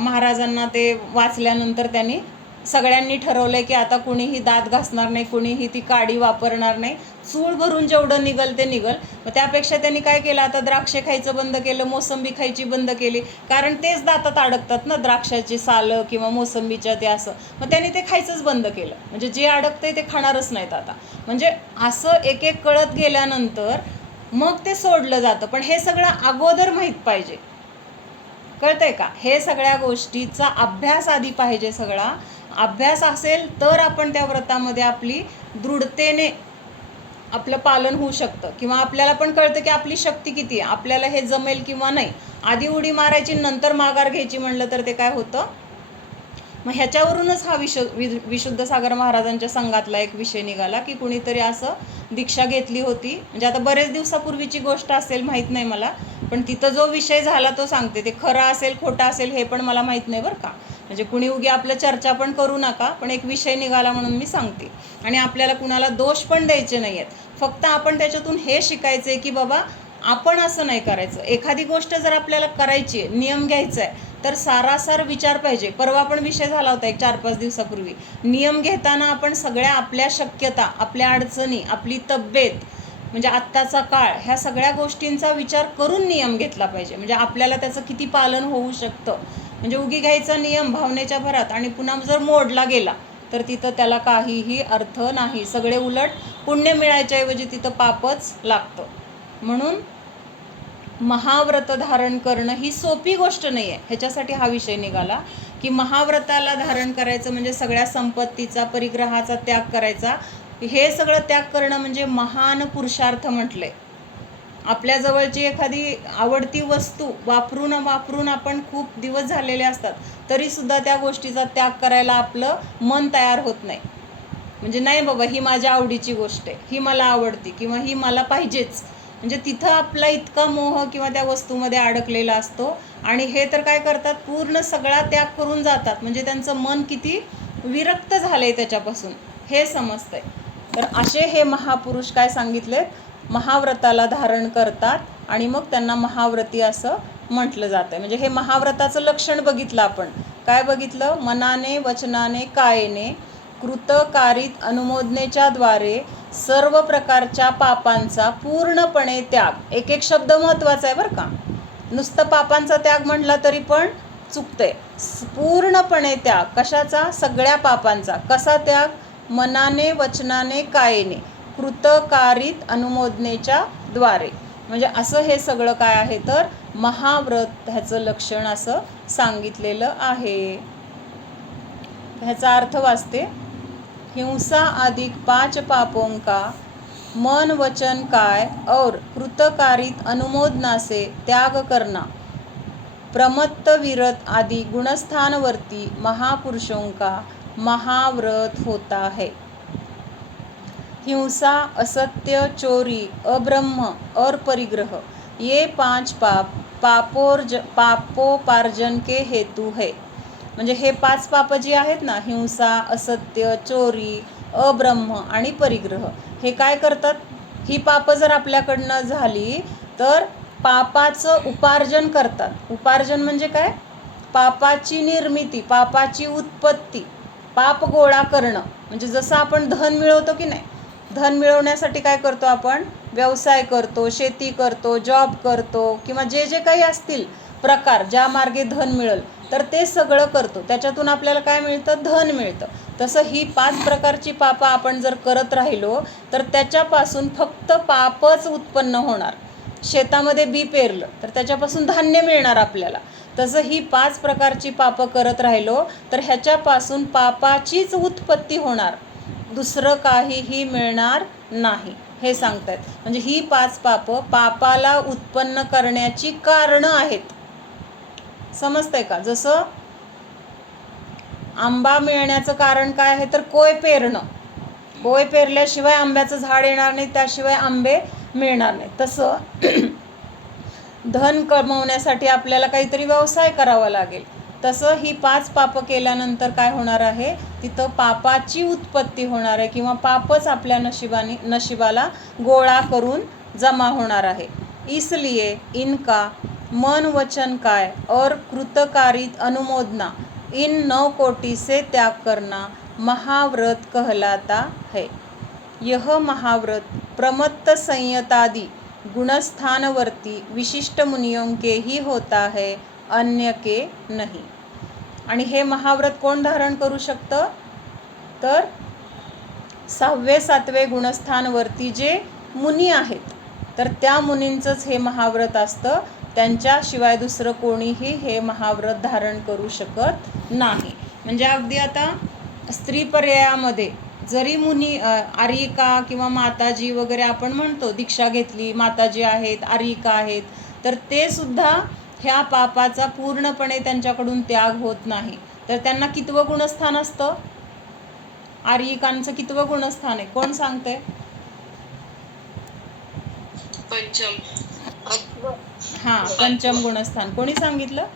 महाराजांना ते वाचल्यानंतर त्यांनी सगळ्यांनी ठरवलंय की आता कुणीही दात घासणार नाही, कुणीही ती काडी वापरणार नाही, चूळ भरून जेवढं निघल ते निघल. मग त्यापेक्षा त्यांनी काय केलं, आता द्राक्षे खायचं बंद केलं, मोसंबी खायची बंद केली, कारण तेच दातात अडकतात ना, द्राक्षाची सालं किंवा मोसंबीच्या ते असं. मग त्यांनी ते खायचंच बंद केलं, म्हणजे जे अडकतंय ते खाणारच नाहीत आता. म्हणजे असं एक एक कळत गेल्यानंतर मग ते सोडलं जातं. पण हे सगळं अगोदर माहीत पाहिजे, कळतंय का? हे सगळ्या गोष्टीचा अभ्यास आधी पाहिजे. सगळा अभ्यास असेल तर आपण त्या व्रतामध्ये आपली दृढतेने आपलं पालन होऊ शकतं, किंवा आपल्याला पण कळतं की आपली शक्ती किती आहे, आपल्याला हे जमेल किंवा नाही. आधी उडी मारायची नंतर माघार घ्यायची म्हणलं तर ते काय होतं. मग ह्याच्यावरूनच हा विशुद्ध सागर महाराजांच्या संघातला एक विषय निघाला की कुणीतरी असं दीक्षा घेतली होती, म्हणजे आता बरेच दिवसापूर्वीची गोष्ट असेल, माहीत नाही मला, पण तिथं जो विषय झाला तो सांगते. ते खरं असेल खोटं असेल हे पण मला माहीत नाही बरं का, म्हणजे कुणी उगी आपलं चर्चा पण करू नका, पण एक विषय निघाला म्हणून मी सांगते. आणि आपल्याला कुणाला दोष पण द्यायचे नाही आहेत, फक्त आपण त्याच्यातून हे शिकायचं आहे की बाबा आपण असं नाही करायचं. एखादी गोष्ट जर आपल्याला करायची आहे, नियम घ्यायचा आहे, तर सारासार विचार पाहिजे. परवा पण विषय झाला होता एक 4-5 दिवसापूर्वी. नियम घेताना आपण सगळ्या आपल्या शक्यता, आपल्या अडचणी, आपली तब्येत, म्हणजे आत्ताचा काळ, ह्या सगळ्या गोष्टींचा विचार करून नियम घेतला पाहिजे, म्हणजे आपल्याला त्याचं किती पालन होऊ शकतं. म्हणजे उगी घ्यायचा नियम भावनेच्या भरात आणि पुन्हा जर मोडला गेला तर तिथं त्याला काहीही अर्थ नाही. सगळे उलट पुण्य मिळायच्याऐवजी तिथं पापच लागतं. म्हणून महाव्रत धारण करणं ही सोपी गोष्ट नाही आहे. ह्याच्यासाठी हा विषय निघाला की महाव्रताला धारण करायचं म्हणजे सगळ्या संपत्तीचा, परिग्रहाचा त्याग करायचा. हे सगळं त्याग करणं म्हणजे महान पुरुषार्थ म्हटलंय. आपल्या जवळची एखादी आवडती वस्तू वापरून आपण खूप दिवस झालेले असतात, तरीसुद्धा त्या गोष्टीचा त्याग करायला आपलं मन तयार होत नाही. म्हणजे नाही बाबा, ही माझ्या आवडीची गोष्ट आहे, ही मला आवडती किंवा ही मला पाहिजेच, म्हणजे तिथं आपला इतका मोह किंवा त्या वस्तूमध्ये अडकलेला असतो. आणि हे तर काय करतात, पूर्ण सगळा त्याग करून जातात, म्हणजे त्यांचं मन किती विरक्त झालंय त्याच्यापासून हे समजतंय. तर असे हे महापुरुष काय सांगितलेत, महाव्रताला धारण करतात आणि मग त्यांना महाव्रती असं म्हटलं जातं आहे. म्हणजे हे महाव्रताचं लक्षण बघितलं आपण. काय बघितलं, मनाने, वचनाने, कायेने, कृतकारित अनुमोदनेच्या द्वारे सर्व प्रकारच्या पापांचा पूर्णपणे त्याग. एक एक शब्द महत्त्वाचा आहे बरं का, नुसतं पापांचा त्याग म्हटला तरी पण चुकतंय. पूर्णपणे त्याग कशाचा, सगळ्या पापांचा. कसा त्याग, मनाने, वचनाने, कायेने, कृतकारित अनुमोदनेच्या द्वारे. म्हणजे असं हे सगळं काय आहे तर महाव्रत, ह्याचं लक्षण असं सांगितलेलं आहे. ह्याचा अर्थ वाचते, हिंसा अधिक 5 पापों का मन वचन काय और कृतकारित अनुमोदना से त्याग करना प्रमत्त विरत आदि गुणस्थानवर्ती महापुरुषों का महाव्रत होता है. हिंसा, असत्य, चोरी, अब्रह्म और परिग्रह ये 5 पापोपार्जन के हेतु है. म्हणजे हे 5 पाप जी आहेत ना, हिंसा, असत्य, चोरी, अब्रह्म आणि परिग्रह, हे काय करतात, ही पापं जर आपल्याकडनं झाली तर पापाचं उपार्जन करतात. उपार्जन म्हणजे काय, पापाची निर्मिती, पापाची उत्पत्ती, पाप गोळा करणं. म्हणजे जसं आपण धन मिळवतो की नाही, धन मिळवण्यासाठी काय करतो आपण, व्यवसाय करतो, शेती करतो, जॉब करतो, किंवा जे जे काही असतील प्रकार ज्या मार्गे धन मिळेल तर ते सगळं करतो, त्याच्यातून आपल्याला काय मिळतं, धन मिळतं. तसं ही 5 प्रकारची पापं आपण जर करत राहिलो तर त्याच्यापासून फक्त पापच उत्पन्न होणार. शेतामध्ये बी पेरलं तर त्याच्यापासून धान्य मिळणार आपल्याला. तसं ही 5 प्रकारची पापं करत राहिलो तर ह्याच्यापासून पापाचीच उत्पत्ती होणार, दुसरं काहीही मिळणार नाही हे सांगतायत. म्हणजे ही 5 पापं पापाला उत्पन्न करण्याची कारणं आहेत. समजतंय का? जसं आंबा मिळण्याचं कारण काय आहे तर कोय पेरणं. कोय पेरल्याशिवाय आंब्याचं झाड येणार नाही, त्याशिवाय आंबे मिळणार नाही. तसं धन कमवण्यासाठी आपल्याला काहीतरी व्यवसाय करावा लागेल. तसं ही 5 पापं केल्यानंतर काय होणार आहे, तिथं पापाची उत्पत्ती होणार आहे किंवा पापच आपल्या नशिबाला गोळा करून जमा होणार आहे. इसलिए इनका मन वचन काय और कृतकारित अनुमोदना इन 9 कोटि से त्याग करना महाव्रत कहलाता है. यह महाव्रत प्रमत्त संयतादि गुणस्थानवर्ती विशिष्ट मुनियों के ही होता है, अन्य के नहीं. आणि हे महाव्रत कोण धारण करू शकतं तर 6वे 7वे गुणस्थानवरती जे मुनी आहेत तर त्या मुनींचंच हे महाव्रत असतं. त्यांच्याशिवाय दुसरं कोणीही हे महाव्रत धारण करू शकत नाही. म्हणजे अगदी आता स्त्री पर्यायामध्ये जरी मुनी आर्यिका किंवा माताजी वगैरे आपण म्हणतो, दीक्षा घेतली, माताजी आहेत, आर्यिका आहेत, तर ते सुद्धा ह्या पापाचा पूर्णपणे त्यांच्याकडून त्याग होत नाही. तर त्यांना कितवं गुणस्थान असतं? आर्यिकांचं कितवं गुणस्थान आहे कोण सांगते? पंचम. हां, पंचम गुणस्थान. कोणी सांगितलं?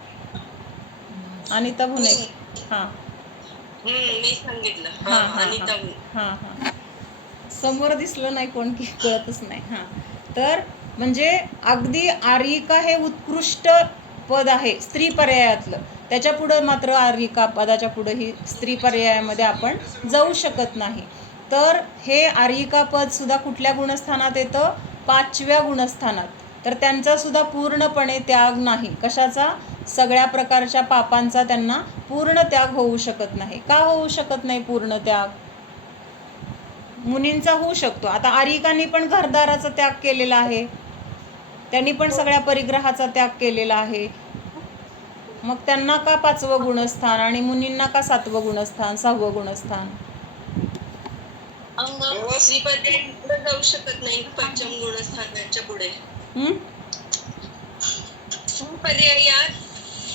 अनिता भुने. हां मी सांगितलं. हां हां अनिता हां हां समोर दिसलं नाही कोण की कळतच नाही. हां, तर म्हणजे अगदी आर्यिका हे उत्कृष्ट पद आहे स्त्री पर्यायातलं. त्याच्या पुढं मात्र आर्यिका पदाच्या पुढं ही स्त्री पर्यायामध्ये आपण जाऊ शकत नाही. तर हे आर्यिका पद सुद्धा कुठल्या गुणस्थानात येतं? 5व्या गुणस्थानात. तर त्यांचा सुद्धा पूर्णपणे त्याग नाही. कशाचा? सगळ्या प्रकारच्या पापांचा त्यांना पूर्ण त्याग होऊ शकत नाही. का होऊ शकत नाही पूर्ण त्याग? मुनींचा होऊ शकतो. आता आर्यिकांनी पण घरदाराचा त्याग केलेला आहे, त्यांनी पण सगळ्या परिग्रहाचा त्याग केलेला आहे. मग त्यांना का 5वं गुणस्थान आणि मुनींना का 7वं गुणस्थान, 6वं गुणस्थान? श्रीपती पुढे जाऊ शकत नाही पंचम गुणस्थानाच्या पुढे. पर्यायात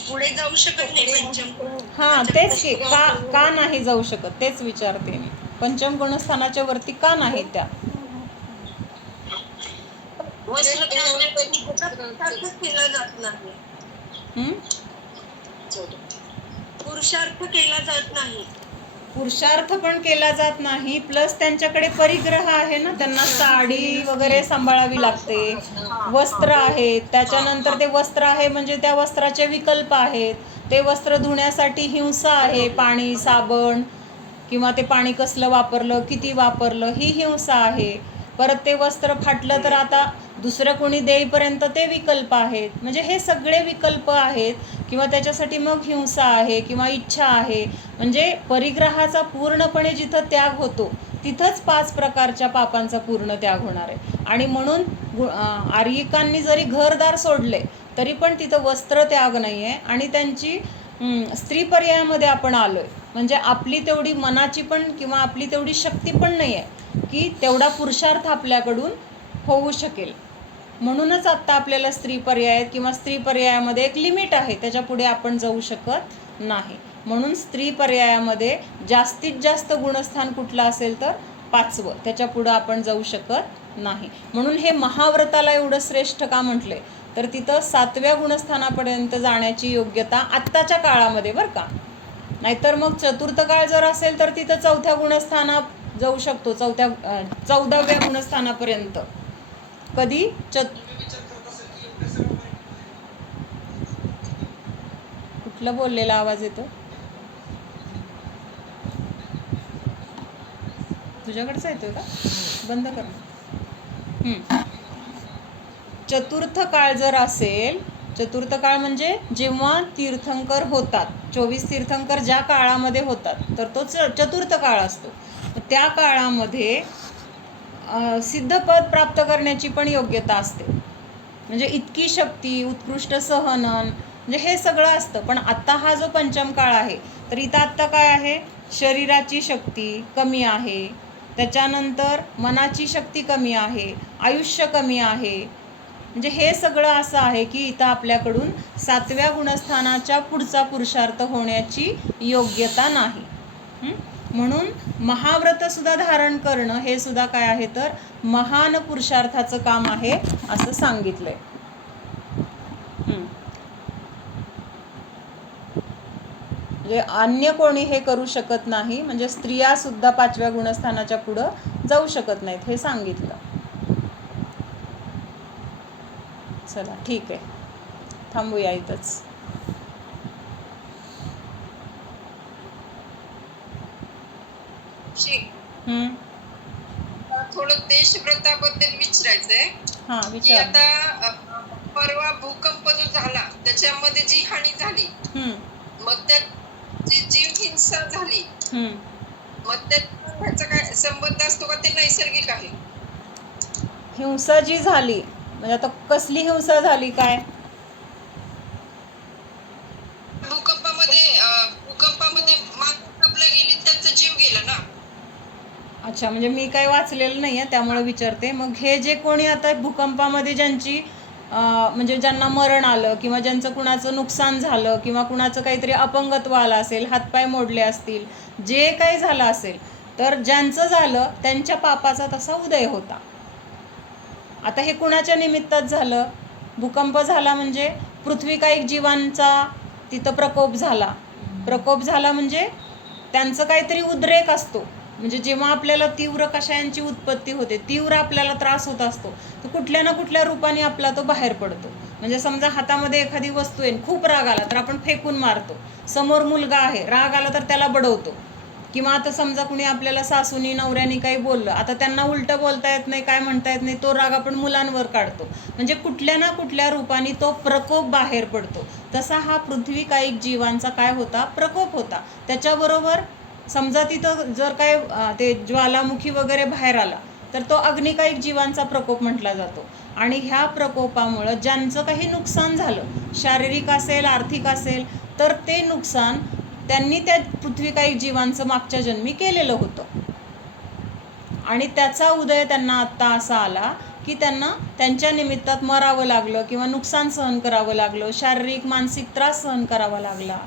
पुढे जाऊ शकत नाही पंचम. हां, तेच की का नाही जाऊ शकत तेच विचारते मी. पंचम गुणस्थानाच्या वरती का नाही त्या? केला जात नाही, पुरुषार्थ केला जात नाही. पुरुषार्थ पण केला जात नाही, प्लस त्यांच्याकडे परिग्रह आहे ना, त्यांना साडी वगैरे सांभाळावी लागते, वस्त्र आहेत, त्याच्यानंतर ते वस्त्र आहे म्हणजे त्या वस्त्राचे विकल्प आहेत. ते वस्त्र धुण्यासाठी हिंसा आहे, पाणी, साबण किंवा ते पाणी कसलं वापरलं, किती वापरलं, ही हिंसा आहे. परत ते वस्त्र फाटलं तर आता दुसरं कोणी देईपर्यंत ते विकल्प आहेत. म्हणजे हे सगळे विकल्प आहेत किंवा त्याच्यासाठी मग हिंसा आहे किंवा इच्छा आहे. म्हणजे परिग्रहाचा पूर्णपणे जिथं त्याग होतो तिथंच 5 प्रकारच्या पापांचा पूर्ण त्याग होणार आहे. आणि म्हणून आर्यिकांनी जरी घरदार सोडले तरी पण तिथं वस्त्र त्याग नाही आहे. आणि त्यांची स्त्री पर्यायामध्ये आपण आलो आहे म्हणजे आपली तेवढी मनाची पण किंवा आपली तेवढी शक्ती पण नाही आहे की तेवढा पुरुषार्थ आपल्याकडून होऊ शकेल. म्हणूनच आत्ता आपल्याला स्त्री पर्याय किंवा स्त्री पर्यायामध्ये एक लिमिट आहे, त्याच्या पुढे आपण जाऊ शकत नाही. म्हणून स्त्री पर्यायामध्ये जास्तीत जास्त गुणस्थान कुठलं असेल तर 5वं, त्याच्या पुढं आपण जाऊ शकत नाही. म्हणून हे महाव्रताला एवढं श्रेष्ठ का म्हटलंय तर तिथं 7व्या गुणस्थानापर्यंत जाण्याची योग्यता आत्ताच्या काळामध्ये बरं का. नाहीतर मग चतुर्थ काळ जर असेल तर तिथं 4थ्या गुणस्थानात जाऊ शकतो, 14व्या गुणस्थानापर्यंत. कधी कुठलं बोललेला आवाज येतो? तुझ्याकडचा येतोय का? बंद कर. चतुर्थ काळ जर असेल, चतुर्थ काळ म्हणजे जेव्हा तीर्थंकर होतात, 24 तीर्थंकर ज्या काळामध्ये होतात तर तो चतुर्थ काळ असतो. त्या काळामध्ये सिद्धपद प्राप्त करण्याची पण योग्यता असते. म्हणजे इतकी शक्ती, उत्कृष्ट सहनन, म्हणजे हे सगळं असतं. पण आत्ता हा जो पंचम काळ आहे, तर इथं आत्ता काय आहे? शरीराची शक्ती कमी आहे, त्याच्यानंतर मनाची शक्ती कमी आहे, आयुष्य कमी आहे. म्हणजे हे सगळं असं आहे की इथं आपल्याकडून 7व्या गुणस्थानाच्या पुढचा पुरुषार्थ होण्याची योग्यता नाही. म्हणून महाव्रतसुद्धा धारण करणं हे सुद्धा काय आहे, तर महान पुरुषार्थाचं काम आहे असं सांगितलंय. म्हणजे अन्य कोणी हे करू शकत नाही, म्हणजे स्त्रिया सुद्धा 5व्या गुणस्थानाच्या पुढं जाऊ शकत नाहीत हे सांगितलं. चला ठीक आहे, थांबूया इथंच. थोडं देशव्रताबद्दल विचारायचंय हां की विचार. आता परवा भूकंप जो झाला त्याच्यामध्ये जी हानी झाली, मग त्यात जी जीव हिंसा झाली, मग त्याचा काय संबंध असतो का? ते नैसर्गिक आहे? हिंसा जी झाली म्हणजे आता कसली हिंसा झाली काय? भूकंपामध्ये माणसं कापल्या गेली, त्यांचा जीव गेला ना. अच्छा, म्हणजे मी काही वाचलेलं नाही आहे त्यामुळे विचारते. मग हे जे कोणी आता भूकंपामध्ये ज्यांची म्हणजे ज्यांना मरण आलं किंवा ज्यांचं कुणाचं नुकसान झालं किंवा कुणाचं काहीतरी अपंगत्व आलं असेल, हातपाय मोडले असतील, जे काही झालं असेल, तर ज्यांचं झालं त्यांच्या पापाचा तसा उदय होता. आता हे कुणाच्या निमित्तात झालं? भूकंप झाला म्हणजे पृथ्वीकायिक जीवांचा तिथं प्रकोप झाला. प्रकोप झाला म्हणजे त्यांचं काहीतरी उद्रेक असतो. म्हणजे जेव्हा आपल्याला तीव्र कषायांची उत्पत्ती होते, तीव्र आपल्याला त्रास होत असतो, तर कुठल्या ना कुठल्या रूपाने आपला तो बाहेर पडतो. म्हणजे समजा हातामध्ये एखादी वस्तू आहे, खूप राग आला तर आपण फेकून मारतो. समोर मुलगा आहे, राग आला तर त्याला बडवतो. किंवा आता समजा कुणी आपल्याला सासूनी नवऱ्यानी काही बोललं, आता त्यांना उलटं बोलता येत नाही, काय म्हणता येत नाही, तो राग आपण मुलांवर काढतो. म्हणजे कुठल्या ना कुठल्या रूपाने तो प्रकोप बाहेर पडतो. तसा हा पृथ्वीकायिक जीवांचा काय होता? प्रकोप होता. त्याच्याबरोबर समजा तिथं जर काय ते ज्वालामुखी वगैरे बाहेर आला तर तो अग्निकायिक जीवांचा प्रकोप म्हटला जातो. आणि ह्या प्रकोपामुळं ज्यांचं काही नुकसान झालं, शारीरिक असेल, आर्थिक असेल, तर ते नुकसान त्यांनी त्या पृथ्वीकायिक जीवांचं मागच्या जन्मी केलेलं होतं. आणि त्याचा उदय त्यांना आत्ता असा आला की त्यांना त्यांच्या निमित्तात मरावं लागलं किंवा नुकसान सहन करावं लागलं, शारीरिक मानसिक त्रास सहन करावा लागला.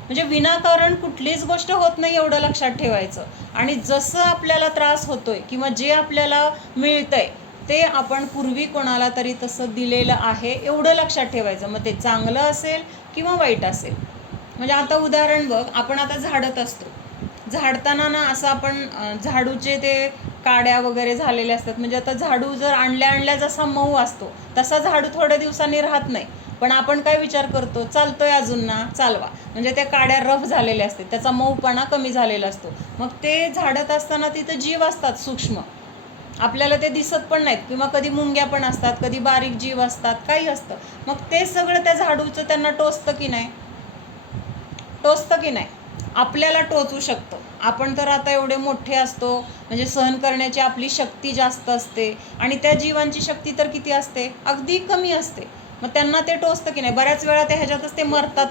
म्हणजे विनाकारण कुठलीच गोष्ट होत नाही एवढं लक्षात ठेवायचं. आणि जसं आपल्याला त्रास होतोय किंवा जे आपल्याला मिळतंय ते आपण पूर्वी कोणाला तरी तसं दिलेलं आहे एवढं लक्षात ठेवायचं. मग ते चांगलं असेल किंवा वाईट असेल. म्हणजे आता उदाहरण बघ, आपण आता झाडत असतो, झाडताना ना असं आपण झाडूचे ते काड्या वगैरे झालेले असतात. म्हणजे आता झाडू जर आणल्या जसा मऊ असतो तसा झाडू थोड्या दिवसांनी राहत नाही. पण आपण काय विचार करतो, चालतोय अजून ना, चालवा. म्हणजे त्या काड्या रफ झालेल्या असतात, त्याचा मऊपणा कमी झालेला असतो. मग ते झाडत असताना तिथं जीव असतात सूक्ष्म, आपल्याला ते दिसत पण नाहीत. किंवा कधी मुंग्या पण असतात, कधी बारीक जीव असतात, काही असतं. मग ते सगळं त्या झाडूचं त्यांना टोचतं की नाही? टोचतं की नाही? आपल्याला टोचू शकतं. आपण तर आता एवढे मोठे असतो, म्हणजे सहन करण्याची आपली शक्ती जास्त असते. आणि त्या जीवांची शक्ती तर किती असते? अगदी कमी असते. मग त्यांना ते टोचतं की नाही? बऱ्याच वेळा ते ह्याच्यातच ते मरतात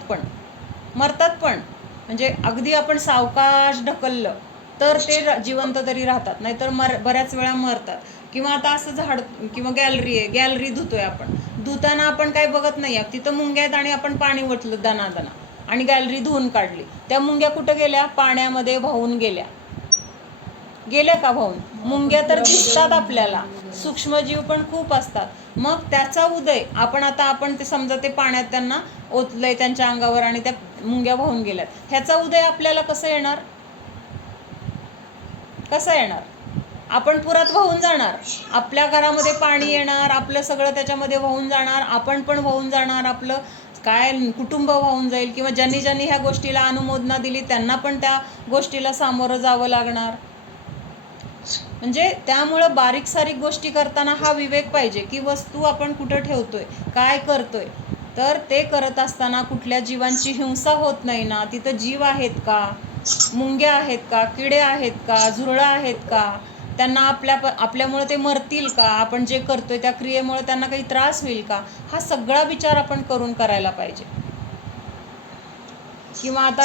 पण. म्हणजे अगदी आपण सावकाश ढकललं तर ते जिवंत तरी राहतात, नाहीतर बऱ्याच वेळा मरतात. किंवा आता असं झाड किंवा गॅलरी आहे, गॅलरी धुतोय आपण, धुताना आपण काय बघत नाही, तिथं मुंग्या आहेत आणि आपण पाणी ओतलं दणादणा आणि गॅलरी धुवून काढली. त्या मुंग्या कुठं गेल्या? पाण्यामध्ये वाहून गेल्या का वाहून? मुंग्या तर दिसतात आपल्याला, सूक्ष्मजीव पण खूप असतात. मग त्याचा उदय आपण ते समजा ते पाण्यात त्यांना ओतलंय त्यांच्या अंगावर आणि त्या मुंग्या वाहून गेल्यात, ह्याचा उदय आपल्याला कसं येणार? आपण पुरात वाहून जाणार, आपल्या घरामध्ये पाणी येणार, आपलं सगळं त्याच्यामध्ये वाहून जाणार, आपण पण वाहून जाणार, आपलं काय कुटुंब वाहून जाईल. किंवा ज्यांनी ह्या गोष्टीला अनुमोदना दिली त्यांना पण त्या गोष्टीला सामोरं जावं लागणार. म्हणजे त्यामुळं बारीक सारीक गोष्टी करताना हा विवेक पाहिजे की वस्तू आपण कुठं ठेवतोय, काय करतोय. तर ते करत असताना कुठल्या जीवांची हिंसा होत नाही ना, तिथं जीव आहेत का, मुंग्या आहेत का, किडे आहेत का, झुरळं आहेत का, त्यांना आपल्यामुळे ते मरतील का, आपण जे करतोय त्या क्रियेमुळे त्यांना काही त्रास होईल का, हा सगळा विचार आपण करायला पाहिजे. किंवा आता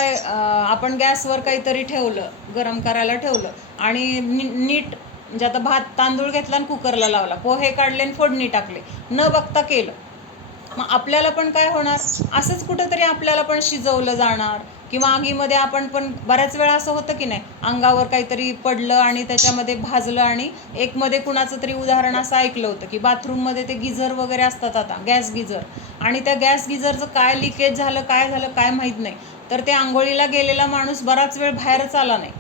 आपण गॅसवर काहीतरी ठेवलं, गरम करायला ठेवलं आणि नीट म्हणजे आता तांदूळ घेतला आणि कुकरला लावला, पोहे काढले आणि फोडणी टाकले, न बघता केलं, मग आपल्याला पण काय होणार, असंच कुठंतरी आपल्याला पण शिजवलं जाणार. किंवा आगीमध्ये आपण पण बऱ्याच वेळा असं होतं की नाही, अंगावर काहीतरी पडलं आणि त्याच्यामध्ये भाजलं. आणि एक मध्ये कुणाचं तरी उदाहरण असं ऐकलं होतं की बाथरूममध्ये ते गिझर वगैरे असतात आता, गॅस गिझर, आणि त्या गॅस गिझरचं काय लिकेज झालं काय माहीत नाही, तर ते आंघोळीला गेलेला माणूस बराच वेळ बाहेरच आला नाही.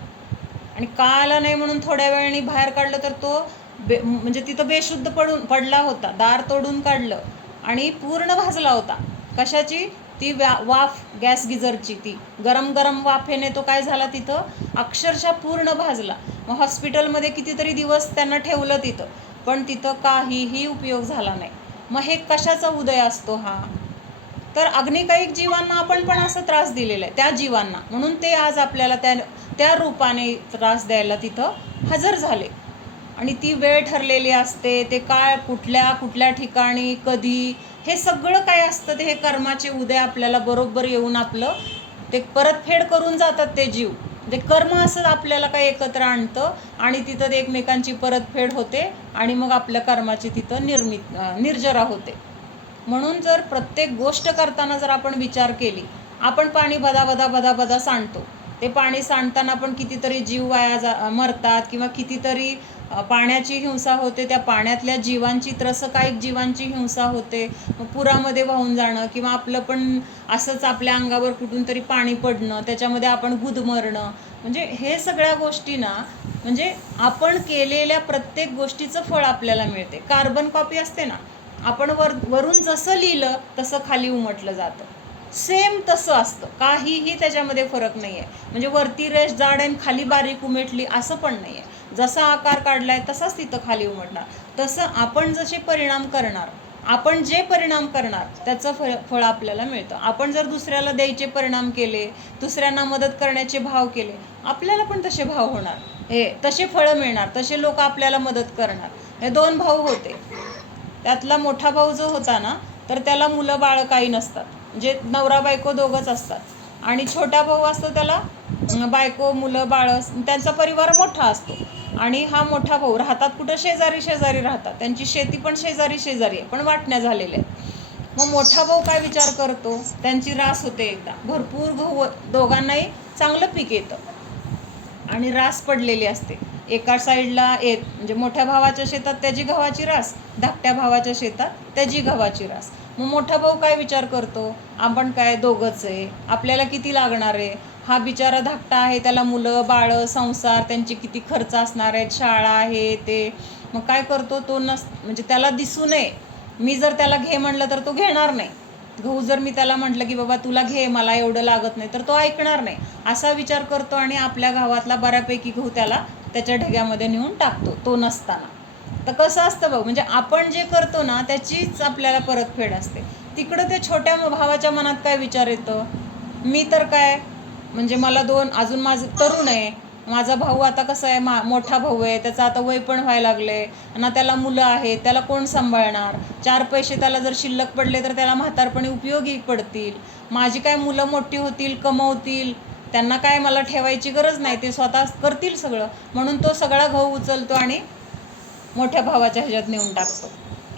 आणि का आला नाही म्हणून थोड्या वेळाने बाहेर काढलं तर तो म्हणजे तिथं बेशुद्ध पडला होता. दार तोडून काढलं आणि पूर्ण भाजला होता. कशाची? ती वाफ, गॅस गिझरची, ती गरम वाफेने तो काय झाला, तिथं अक्षरशः पूर्ण भाजला. मग हॉस्पिटलमध्ये कितीतरी दिवस त्यांना ठेवलं तिथं, पण तिथं काहीही उपयोग झाला नाही. मग हे कशाचा उदय असतो हा? तर अग्निकायिक जीवांना आपण पण असा त्रास दिलेला आहे, त्या जीवांना, म्हणून ते आज आपल्याला त्या रूपाने त्रास द्यायला तिथं हजर झाले. आणि ती वेळ ठरलेली असते, ते काळ कुठल्या ठिकाणी कधी, हे सगळं काय असतं ते हे कर्माचे उदय आपल्याला बरोबर येऊन आपलं ते परतफेड करून जातात ते जीव. ते कर्म असं आपल्याला काय एकत्र आणतं आणि तिथं एकमेकांची परतफेड होते आणि मग आपल्या कर्माची तिथं निर्जरा होते. म्हणून जर प्रत्येक गोष्ट करताना जर आपण विचार केली, आपण पाणी बदा सांडतो, ते पाणी सांडताना पण कितीतरी जीव मरतात किंवा कितीतरी पाण्याची हिंसा होते, त्या पाण्यातल्या जीवांची, त्रसकायिक जीवांची हिंसा होते. पुरामध्ये वाहून जाणं किंवा आपलं पण असंच आपल्या अंगावर कुठून तरी पाणी पडणं, त्याच्यामध्ये आपण गुदमरणं, म्हणजे हे सगळ्या गोष्टी ना, म्हणजे आपण केलेल्या प्रत्येक गोष्टीचं फळ आपल्याला मिळते. कार्बन कॉपी असते ना, आपण वरून जसं लिहिलं तसं खाली उमटलं जातं, सेम तसं असतं, काहीही त्याच्यामध्ये फरक नाही आहे. म्हणजे वरती रेष जाड आणि खाली बारीक उमटली असं पण नाही आहे. जसा आकार काढलाय तसाच तिथं खाली उमटणार. तसं आपण जसे परिणाम करणार, आपण जे परिणाम करणार त्याचं फळ आपल्याला मिळतं. आपण जर दुसऱ्याला द्यायचे परिणाम केले, दुसऱ्यांना मदत करण्याचे भाव केले, आपल्याला पण तसे भाव होणार, तसे फळं मिळणार, तसे लोक आपल्याला मदत करणार. हे 2 भाऊ होते, त्यातला मोठा भाऊ जो होता ना, तर त्याला मुलं बाळ काही नसतात, म्हणजे नवरा बायको दोघंच असतात. आणि छोटा भाऊ असतो, त्याला बायको, मुलं बाळ, त्यांचा परिवार मोठा असतो. आणि हा मोठा भाऊ राहतात कुठं, शेजारी राहतात, त्यांची शेती पण शेजारी आहे, पण वाटण्या झालेल्या आहेत. मग मोठा भाऊ काय विचार करतो, त्यांची रास होते एकदा, भरपूर गहू, दोघांनाही चांगलं पीक येतं आणि रास पडलेली असते. एका साईडला म्हणजे मोठ्या भावाच्या शेतात त्याची गव्हाची रास, धाकट्या भावाच्या शेतात त्याची गव्हाची रास. मग मोठा भाऊ काय विचार करतो, आपण काय दोघंच आहे, आपल्याला किती लागणार आहे, हा बिचारा धाकटा आहे, त्याला मुलं बाळं, संसार, त्यांचे किती खर्च असणार आहेत, शाळा आहे ते. मग काय करतो तो, म्हणजे त्याला दिसू नये, मी जर त्याला घे म्हणलं तर तो घेणार नाही. गहू जर मी त्याला म्हटलं की बाबा तुला घे, मला एवढं लागत नाही, तर तो ऐकणार नाही, असा विचार करतो आणि आपल्या गावातला बऱ्यापैकी गहू त्याच्या ढग्यामध्ये नेऊन टाकतो, तो नसताना. तर कसं असतं बघ, म्हणजे आपण जे करतो ना त्याचीच आपल्याला परतफेड असते. तिकडं त्या छोट्या भावाच्या मनात काय विचार येतं, मी तर काय, म्हणजे मला अजून माझं तरुण आहे, माझा भाऊ आता कसं आहे, मोठा भाऊ आहे, त्याचं आता वय पण व्हायला लागले ना, त्याला मुलं आहेत, त्याला कोण सांभाळणार, 4 पैसे त्याला जर शिल्लक पडले तर त्याला म्हातारपणी उपयोगी पडतील, माझी काय मुलं मोठी होतील, कमवतील, त्यांना काय मला ठेवायची गरज नाही, ते स्वतः करतील सगळं. म्हणून तो सगळा गहू उचलतो आणि मोठ्या भावाच्या ह्याच्यात नेऊन टाकतो.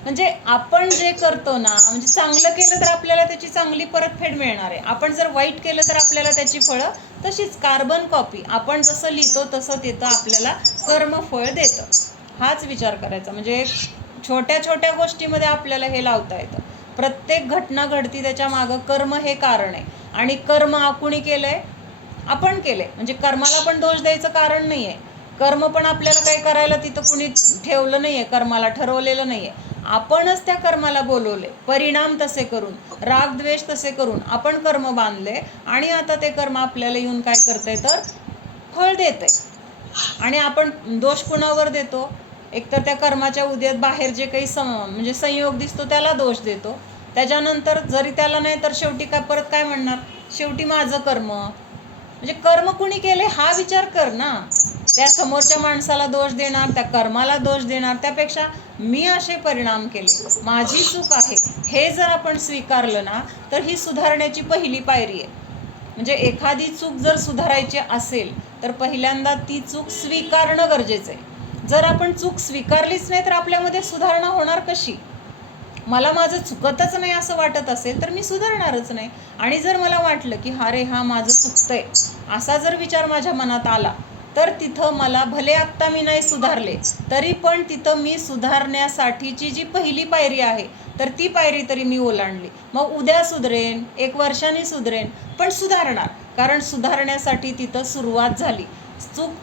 म्हणजे आपण जे करतो ना, म्हणजे चांगलं केलं तर आपल्याला त्याची चांगली परतफेड मिळणार आहे, आपण जर वाईट केलं तर आपल्याला त्याची फळं तशीच कार्बन कॉपी, आपण जसं लिहितो तसं तिथं आपल्याला कर्मफळ देतं. हाच विचार करायचा. म्हणजे छोट्या छोट्या गोष्टीमध्ये आपल्याला हे लावता येतं. प्रत्येक घटना घडती त्याच्या मागं कर्म हे कारण आहे. आणि कर्म कुणी केलंय, आपण केले, म्हणजे कर्माला पण दोष द्यायचं कारण नाही आहे. कर्म पण आपल्याला काही करायला तिथं कुणी ठेवलं नाही आहे, कर्माला ठरवलेलं नाही आहे, आपणच त्या कर्माला बोलवले, परिणाम तसे करून, राग द्वेष तसे करून आपण कर्म बांधले आणि आता ते कर्म आपल्याला येऊन काय करतंय तर फळ देतंय. आणि आपण दोष कुणावर देतो, एकतर त्या कर्माच्या उद्यात बाहेर जे काही म्हणजे संयोग दिसतो त्याला दोष देतो, त्याच्यानंतर जरी त्याला नाही तर शेवटी परत काय म्हणणार, शेवटी माझं कर्म, म्हणजे कर्म कुणी केले हा विचार कर ना. त्या समोरच्या माणसाला दोष देणार, त्या कर्माला दोष देणार, त्यापेक्षा मी असे परिणाम केले, माझी चूक आहे, हे जर आपण स्वीकारलं ना तर ही सुधारण्याची पहिली पायरी आहे. म्हणजे एखादी चूक जर सुधारायची असेल तर पहिल्यांदा ती चूक स्वीकारणं गरजेचं आहे. जर आपण चूक स्वीकारलीच नाही तर आपल्यामध्ये सुधारणा होणार कशी? मला माझं चुकतच नाही असं वाटत असेल तर मी सुधारणारच नाही. आणि जर मला वाटलं की अरे हा माझं चुकतंय असा जर विचार माझ्या मनात आला तर तिथं मला भले आत्ता मी नाही सुधारले तरी पण तिथं मी सुधारण्यासाठीची जी पहिली पायरी आहे तर ती पायरी तरी मी ओलांडली. मग उद्या सुधरेन, 1 वर्षाने सुधरेन, पण सुधारणार. कारण सुधारण्यासाठी तिथं सुरुवात झाली.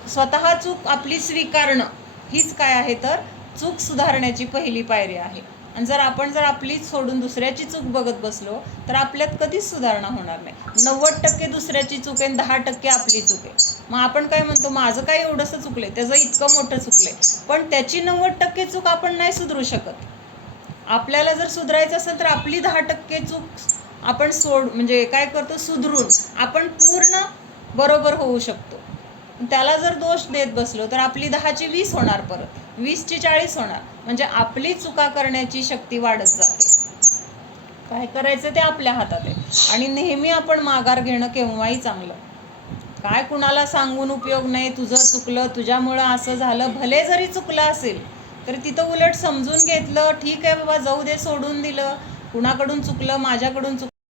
स्वतः चूक आपली स्वीकारणं हीच काय आहे तर चूक सुधारण्याची पहिली पायरी आहे. आणि जर आपण आपलीच सोडून दुसऱ्याची चूक बघत बसलो तर आपल्यात कधीच सुधारणा होणार नाही. 90% दुसऱ्याची चूक आहे, 10% आपली चूक आहे. मग आपण काय म्हणतो, माझं काय एवढंसं चुकलंय, त्याचं इतकं मोठं चुकलंय, पण त्याची 90% चूक आपण नाही सुधरू शकत. आपल्याला जर सुधारायचं असेल तर आपली 10% चूक आपण म्हणजे काय करतो, सुधरून आपण पूर्ण बरोबर होऊ शकतो. त्याला जर दोष देत बसलो तर आपली 10ची 20 होणार, परत 20ची 40 होणार. म्हणजे आपली चुका करण्याची शक्ती वाढत जाते. काय करायचं ते आपल्या हातात आहे. आणि नेहमी आपण माघार घेणं केव्हाही चांगलं. काय कुणाला सांगून उपयोग नाही, तुझं चुकलं, तुझ्यामुळं असं झालं. भले जरी चुकलं असेल तर तिथं उलट समजून घेतलं, ठीक आहे बाबा जाऊ दे, सोडून दिलं, कुणाकडून चुकलं, माझ्याकडून चुकलं.